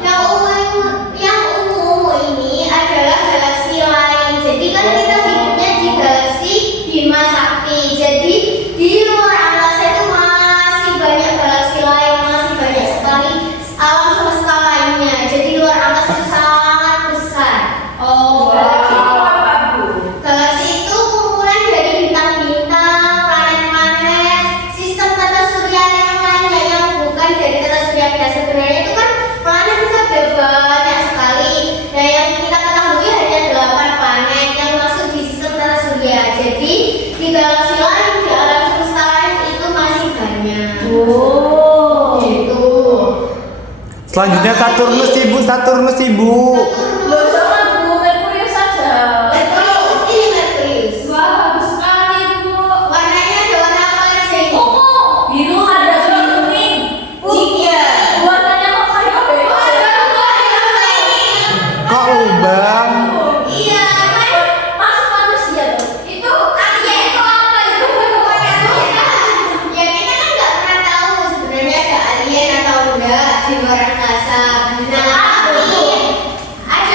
ini. Yang ungu ini adalah galaksi lain. Jadi kan kita hidupnya di galaksi Bima Sakti. Jadi di luar angkasa itu masih banyak galaksi lain, masih banyak sekali alam semesta lainnya. Jadi luar angkasa itu sangat besar. Oh, Galaksi itu apa, Bu? Galaksi itu kumpulan dari bintang-bintang, planet-planet, sistem tata surya yang lainnya yang bukan dari tata surya kita. Sebenarnya itu kan planet itu ada banyak sekali. Nah, yang kita ketahui hanya 8 planet yang masuk di sistem tata surya. Jadi di galaksi lain, di alam semesta lain itu masih banyak. Oh. Gitu. Selanjutnya Saturnus ibu, Saturnus ibu. Loh, jangan Bu, Merkurius saja. Merkurius, ini Merkurius. wah bagus sekali Bu. Warnanya ada warna apa aja ini? biru ada kuning. Iya. Warnanya kok kayak apa ya? Kok lubang? Iya, kan? Masuk manusia tuh. Itu alien itu apa itu? Ya kita kan nggak pernah tahu sebenarnya ada alien atau enggak di luar angkasa. Nah, tapi ada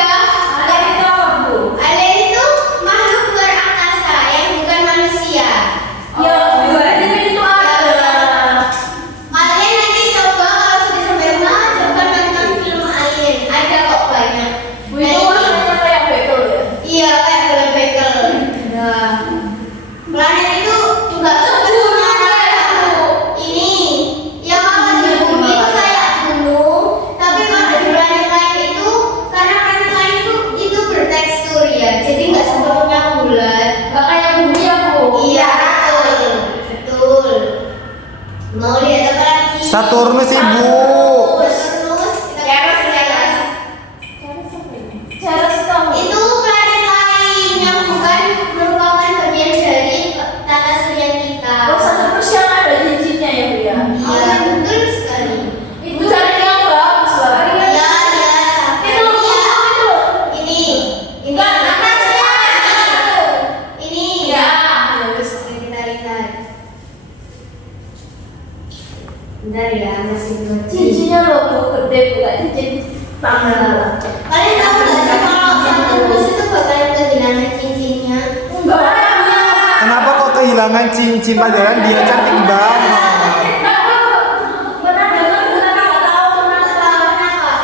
tangan. Kalian tahu nggak sih kalau satu terus itu bakalan kehilangan cincinnya? Kenapa kok kehilangan cincin padahal dia cantik banget? Benar dengar benar nggak tahu kenapa.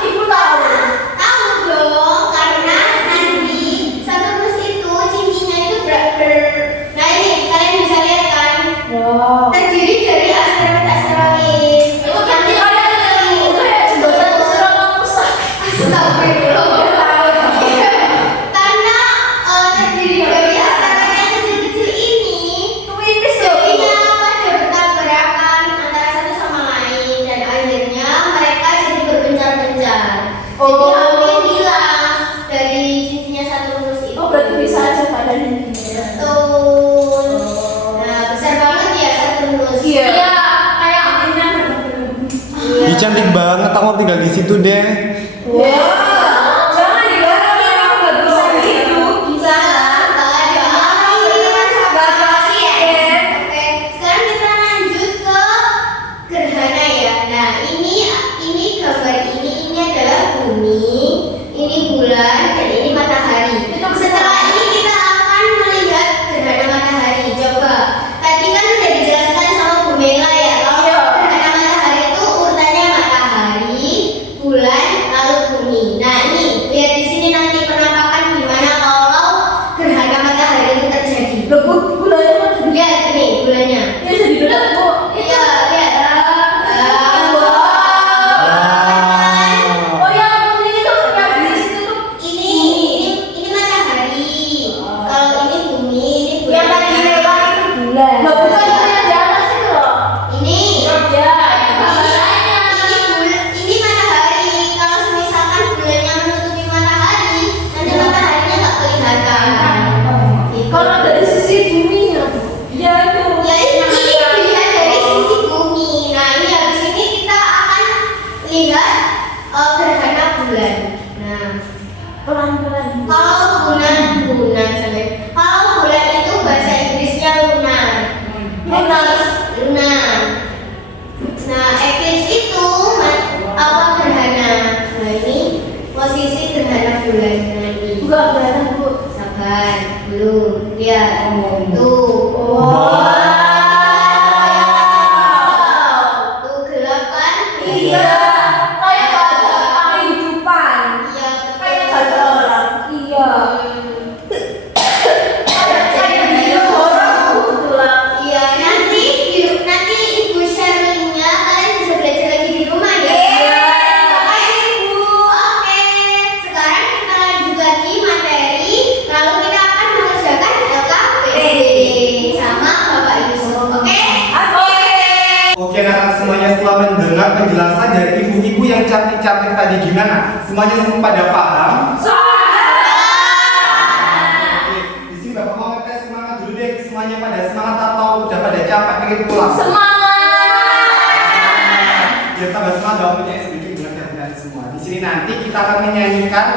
Ibu tahu. Tahu dong, karena nanti satu terus itu cincinnya itu nah ini kalian bisa lihat kan? Wow. Terdiri dari asteroid. Itu kan kalian itu ya jembatan Suramadu Musa. Astagfirullah. Karena terdiri dari asteroid yang kecil-kecil ini, jadinya pada bertabrakan antara satu sama lain dan akhirnya mereka jadi berpencar-pencar. Jadi hampir hilang dari cincinnya Saturnus itu. Oh berarti bisa aja pada ini. Betul. Nah, besar banget ya Saturnus. Iya. Kayak aminnya. Ih, cantik banget, aku mau tinggal di situ deh. Wow. Jangan dilarang ya, kamu nggak bisa hidup di sana. Oke, sekarang kita lanjut ke gerhana ya. Nah, ini gambar ini adalah bumi, ini bulan, dan ini matahari. Setelah ini kita akan melihat gerhana matahari. Coba, tadi kan udah dijelaskan sama Bu Mela ya. Kalau gerhana matahari itu urutannya matahari, bulan, lalu bumi. Nah, ini lihat di sini nanti penampakan gimana kalau gerhana matahari itu terjadi. Bulannya mana? Lihat ini bulannya. Ya jadi benar bu. Iya, lihat. Oh ya, ini tuh yang di situ tuh. Ini matahari. Kalau ini bumi, ini bulan. Yang tadi lewat itu bulan. Nggak bukan itu yang di atas itu loh. Ini. Ya. Ini matahari. Kalau misalkan bulannya menutupi matahari, nanti mataharinya nggak kelihatan. Gitu. Kalau dari sisi buminya, ya itu. Ya ini dilihat dari sisi bumi. Nah ini habis ini kita akan lihat gerhana bulan. Nah. Pelan-pelan. Kalau bulan itu bahasa Inggrisnya lunar. Lunar. Nah, eclipse itu apa gerhana? Nah, ini posisi gerhana bulan. Nah, ini. Enggak kelihatan bu. Sabar, belum. Lihat. Tuh. Tuh gelap kan? Iya. Kayak nggak ada kehidupan. Iya. Kayak nggak ada orang. Iya. Kayak di horor kebetulan. Iya, nanti Ibu sharingnya kalian bisa belajar lagi di rumah ya. Oke, Ibu. Oke, sekarang kita lanjut lagi materi. Lalu kita akan mengerjakan LKPD sama Bapak Yusuf. Oke? Oke anak semuanya, setelah mendengar penjelasan dari ibu-ibu yang cantik-cantik tadi gimana? Semuanya semua pada paham? Oke, di sini Bapak mau ngetes semangat dulu deh. Semuanya pada semangat atau udah pada capek pengen pulang? Biar tambah semangat dong, punya sedikit dengar semua. Di sini nanti kita akan menyanyikan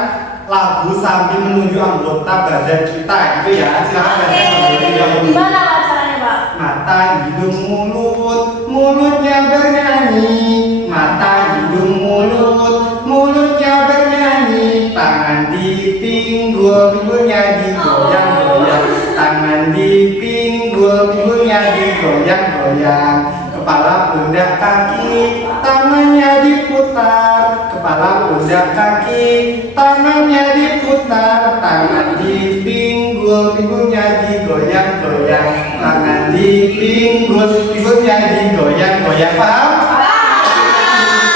lagu sambil menunjuk anggota badan kita gitu ya. Silakan badan Gimana caranya pak? mata, hidung, mulut, mulutnya bernyanyi. Mata, hidung, mulut, mulutnya bernyanyi. Tangan di pinggul, pinggulnya digoyang-goyang. Tangan di pinggul, pinggulnya digoyang-goyang. Kepala, pundak, kaki, tangannya diputar. Kepala, pundak, kaki, tangannya diputar. Tangan di pinggul, pinggulnya digoyang-goyang. Tangan di pinggul, pinggulnya digoyang-goyang. Paham?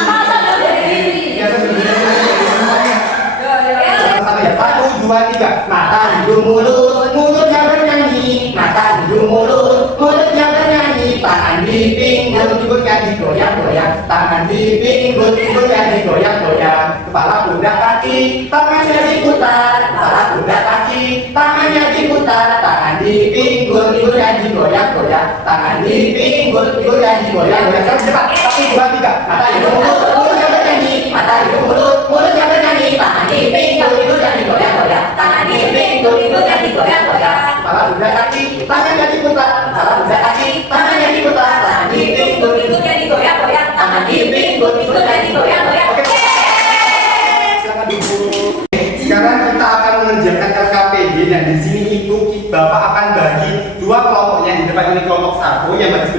Masa dari diri? Ya, sebenarnya semuanya. Sama ya, 1, 2, 3. Mata, hidung, mulut, mulutnya bernyanyi. Mata, hidung, mulut, mulutnya bernyanyi. Tangan di pinggul, pinggulnya digoyang-goyang. Tangan di pinggul, pinggulnya digoyang-goyang. Kepala, pundak, kaki, tangannya diputar. Kepala, pundak, kaki, tangannya diputar. Tangan di pinggul, pinggulnya digoyang-goyang. Tangan di pinggul, pinggulnya digoyang-goyang. Sekarang cepat, 1, 2, 3. Mata, hidung, mulut, mulutnya bernyanyi. Mata, hidung, mulut, mulutnya bernyanyi. Tangan di pinggul, pinggulnya digoyang-goyang. Tangan di pinggul, pinggulnya digoyang-goyang. Kepala, pundak, kaki, tangannya diputar. Kepala, pundak, kaki, tangannya diputar. Tangan di pinggul, pinggulnya digoyang-goyang. Tangan di pinggul, pinggulnya digoyang-goyang. Oke.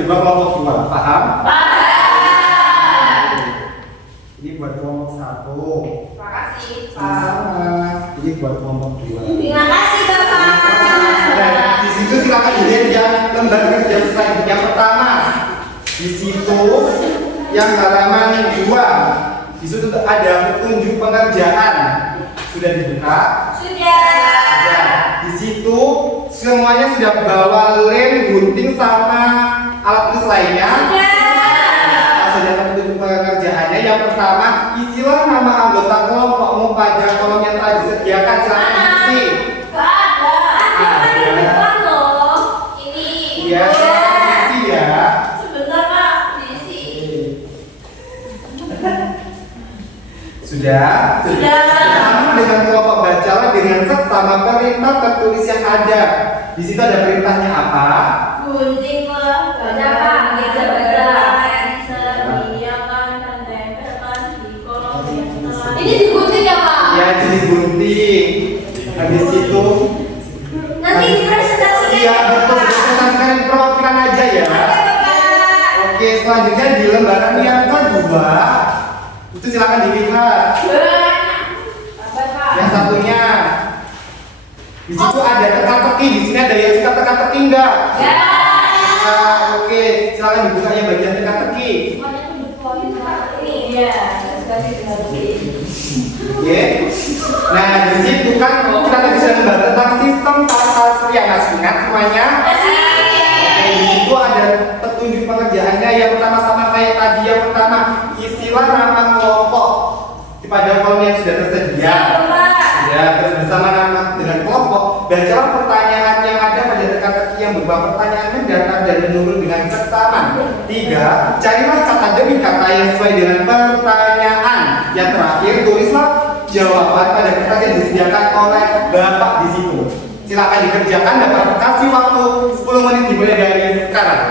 kedua kelompok 2. Paham? Paham. Ini buat kelompok 1. Terima kasih, Pak. Sama. Ini buat kelompok 2. Terima kasih Bapak. Nah, di situ silakan dilihat yang lembar kerja slide yang pertama. Di situ yang halaman 2. Di situ ada petunjuk pengerjaan. Sudah dibuka? Sudah. Sudah. Di situ semuanya sudah bawa lem, gunting sama alat tulis lainnya. Sudah petunjuk pengerjaannya. Yang pertama, isilah nama anggota kelompokmu pada kolom yang telah disediakan. Silakan diisi. Gak ada. Ada di depan loh. Ini. Ya, diisi ya. Sebentar, Pak. Diisi. Sudah? Sudah. Sama dengan kelompok bacalah dengan seksama perintah tertulis yang ada. Di situ ada perintahnya apa? Guntinglah Ada, Pak. Ada, badan sediakan dan tempelkan di kolom yang telah. Ini digunting ya Pak? Ya, jenis gunting. Habis itu Nanti presentasinya. iya betul, presentasikan perwakilan aja ya. Oke, selanjutnya di lembaran yang kedua itu silakan dilihat. Apa, Pak? Yang satunya di situ ada teka-teki. Di sini ada yang suka teka-teki enggak? Ya. Oke, silakan dibuka yang bagian teka-teki. Ini ya, sekali dimasukin. Oke. Nah, di situ kan kita tadi sudah membahas tentang sistem tata surya. Masih ingat semuanya? Oke, di situ ada petunjuk pengerjaannya. Yang pertama sama kayak tadi. Yang pertama, isilah nama kelompok pada kolom yang sudah tersedia. Ya, terus bersama nama dengan kelompok, bacalah pertanyaan yang ada pada teka-teki yang berupa pertanyaan mendatar dan menurun dengan seksama. 3. Carilah kata demi kata yang sesuai dengan pertanyaan. Yang terakhir, tulislah jawaban pada kertas yang disediakan oleh Bapak di situ. Silakan dikerjakan, dapat kasih waktu 10 menit dimulai dari sekarang.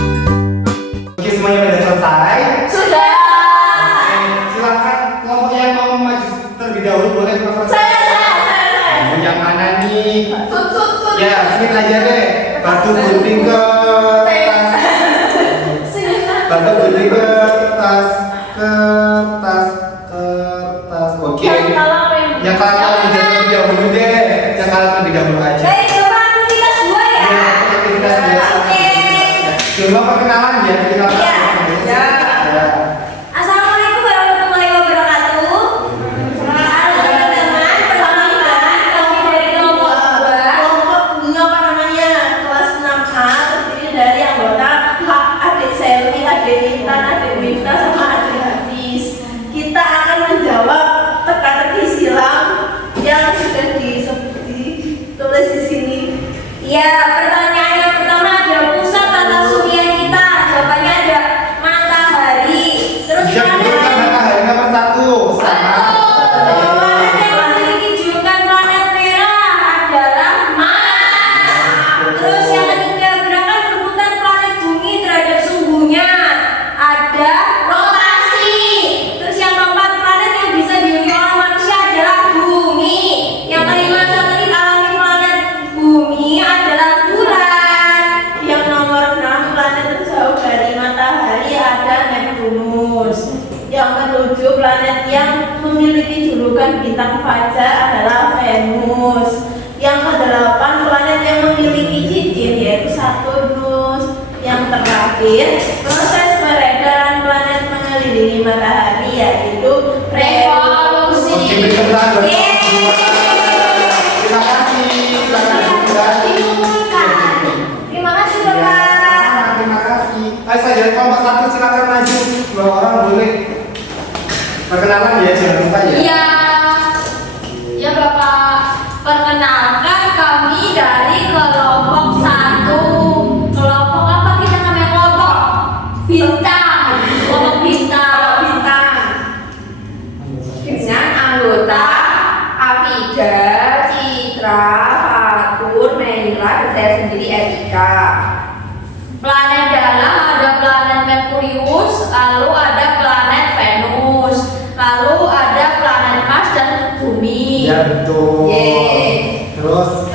Oke, semuanya sudah selesai. Sudah. Oke, silakan kelompok yang mau maju terlebih dahulu boleh Saya. Yang mana nih? Sud. Ya, sini aja deh. Batu gunting kertas. Batu gunting kertas. Oke. Yang kalah terlebih dahulu deh. Yang kalah terlebih dahulu aja. Baik, Bapak, aktivitas 2 ya. Ya, aktivitas dua. Oke. Coba perkenalan ya, kita Iya. Ya. Assalamualaikum warahmatullahi wabarakatuh. Halo teman-teman, perkenalkan kami dari kelompok 2. Kelompok ini apa namanya? Kelas 6A terdiri dari anggota adik Selvi, adik Intan, adik Miftah, sama adik Hafiz. Kita akan menjawab teka-teki silang yang sudah ditulis di sini. Ya, pertanyaan yang pertama ada pusat tata surya kita. Jawabannya ada matahari. Terus Bisa disebutkan matahari nomor 1 sama. planet yang memiliki julukan planet merah adalah Mars. Terus yang ketiga, gerakan berputar planet bumi terhadap suhunya ada rotasi. Terus yang keempat, planet yang bisa dihuni oleh manusia adalah bumi. Yang kelima, satelit alami planet bumi adalah bulan. Yang nomor 6, planet terjauh dari matahari ada Neptunus. Yang ketujuh, planet yang memiliki julukan bintang fajar adalah Venus. Yang kedelapan, planet yang memiliki cincin yaitu Saturnus. Yang terakhir, proses peredaran planet mengelilingi matahari yaitu revolusi. Oke, beri tepuk tangan buat kelompok 2. Terima kasih. Silakan kembali. Terima kasih Ya, Bapak. sama, terima kasih. Ayo saya dari kelompok 1 silakan maju. 2 orang boleh. saya sendiri Erika. Planet dalam ada planet Merkurius, lalu ada planet Venus, lalu ada planet Mars dan Bumi. Ya betul. Yeay. Terus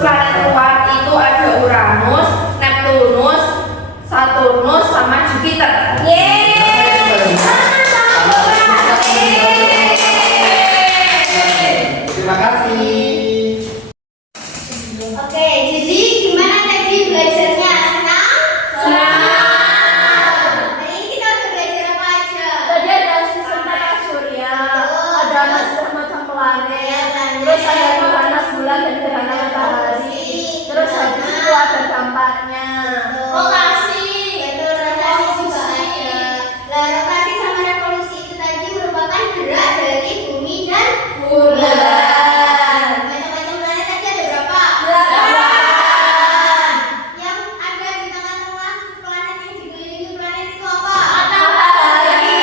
planet luar itu ada Uranus, Neptunus, Saturnus sama Jupiter. Terima kasih. Oke, jadi gimana tadi belajarnya? Senang? Hari ini kita udah belajar apa aja? Tadi ada sistem tata surya, ada macam-macam planet, terus ada gerhana bulan dan gerhana matahari, terus habis itu ada dampaknya. Rotasi. Betul, rotasi juga ada. Nah, rotasi sama revolusi itu tadi merupakan gerak dari bumi dan bulan. Macam-macam planet tadi ada berapa? 8. Yang ada di tengah-tengah planet yang dikelilingi planet itu apa? Matahari.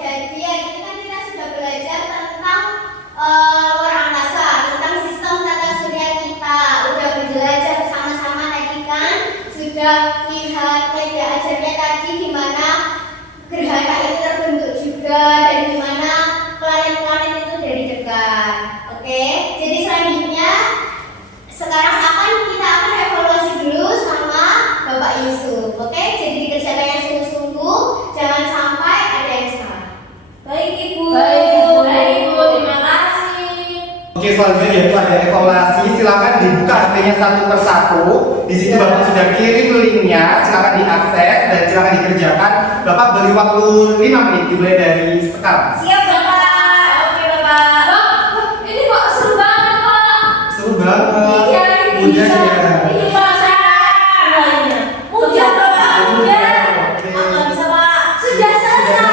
Jadi hari ini kan kita sudah belajar tentang luar angkasa, tentang sistem tata surya kita. Udah belajar bersama-sama tadi kan? Sudah lihat media ajarnya tadi gimana gerhana itu terbentuk juga dan gimana planet-planet itu dari dekat. Oke, jadi selanjutnya sekarang kita akan evaluasi dulu sama Bapak Yusuf. Oke, jadi dikerjakan yang sungguh-sungguh, jangan sampai ada yang salah. Baik Ibu. Baik, Ibu, terima kasih. Oke, selanjutnya yaitu ada evaluasi. Silakan dibuka HP-nya satu persatu. Di sini Bapak sudah kirim linknya. Silakan diakses dan silakan dikerjakan. Bapak beri waktu 5 menit dimulai dari sekarang. Siap Bapak. Oke Bapak. Ini kok seru banget, Pak. Seru banget. Iya, ini Mudah bisa. ya. Ini Pak saya. Mudah Bapak, mudah. Oke. Nggak bisa Pak. Sudah Sudah selesai.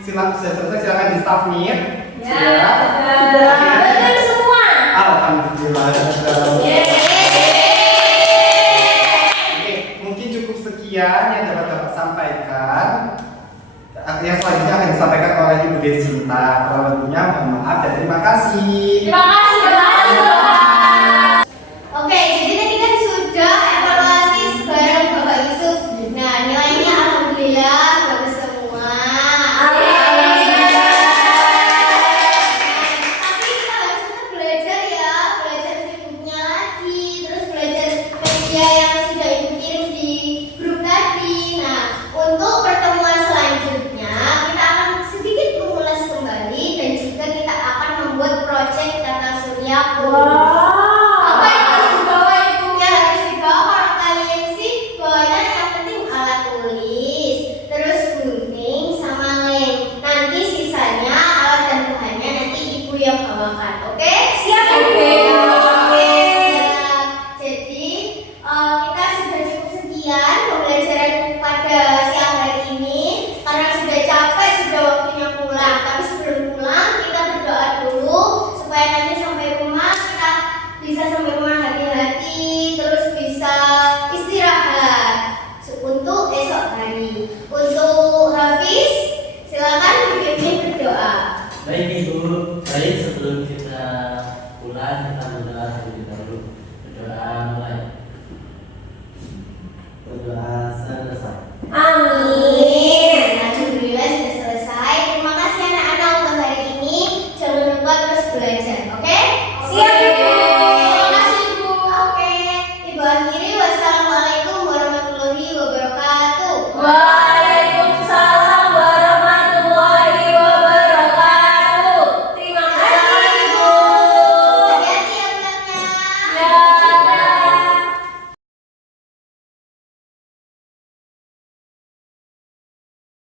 selesai. Sudah selesai. Silakan di submit. Ya, Sudah. betul semua. Alhamdulillah. Yeay. Oke, mungkin cukup sekian yang dapat Bapak sampaikan. Yang selanjutnya akan disampaikan oleh Ibu Desinta. Kurang lebihnya mohon maaf dan terima kasih. Terima kasih, Bapak. Oke, jadi tadi kan sudah evaluasi bareng Bapak Yusuf. Nah, nilainya alhamdulillah bagus semua. Tapi kita harus tetap belajar ya, belajar Facebooknya lagi, terus belajar media yang sudah Ibu kirim di grup tadi. Nah, untuk pertemuan selanjutnya kita akan sedikit mengulas kembali dan juga kita akan membuat proyek tata surya. Apa yang harus dibawa Ibu? Yang harus dibawa kalau kalian sih bawanya yang penting alat tulis, terus gunting sama lem. Nanti sisanya alat dan bahannya nanti Ibu yang bawakan. Oke? Siap Ibu. Oke. Siap. Jadi kita sudah cukup sekian pembelajaran pada siang hari ini karena sudah capek, sudah waktunya pulang. Tapi sebelum pulang kita berdoa dulu supaya nanti sampai rumah kita bisa sampai rumah hati-hati, terus bisa istirahat untuk esok hari. Untuk Hafiz, silakan dipimpin berdoa. Baik Ibu, baik sebelum kita pulang kita berdoa terlebih dahulu. Berdoa mulai. Berdoa selesai. Amin.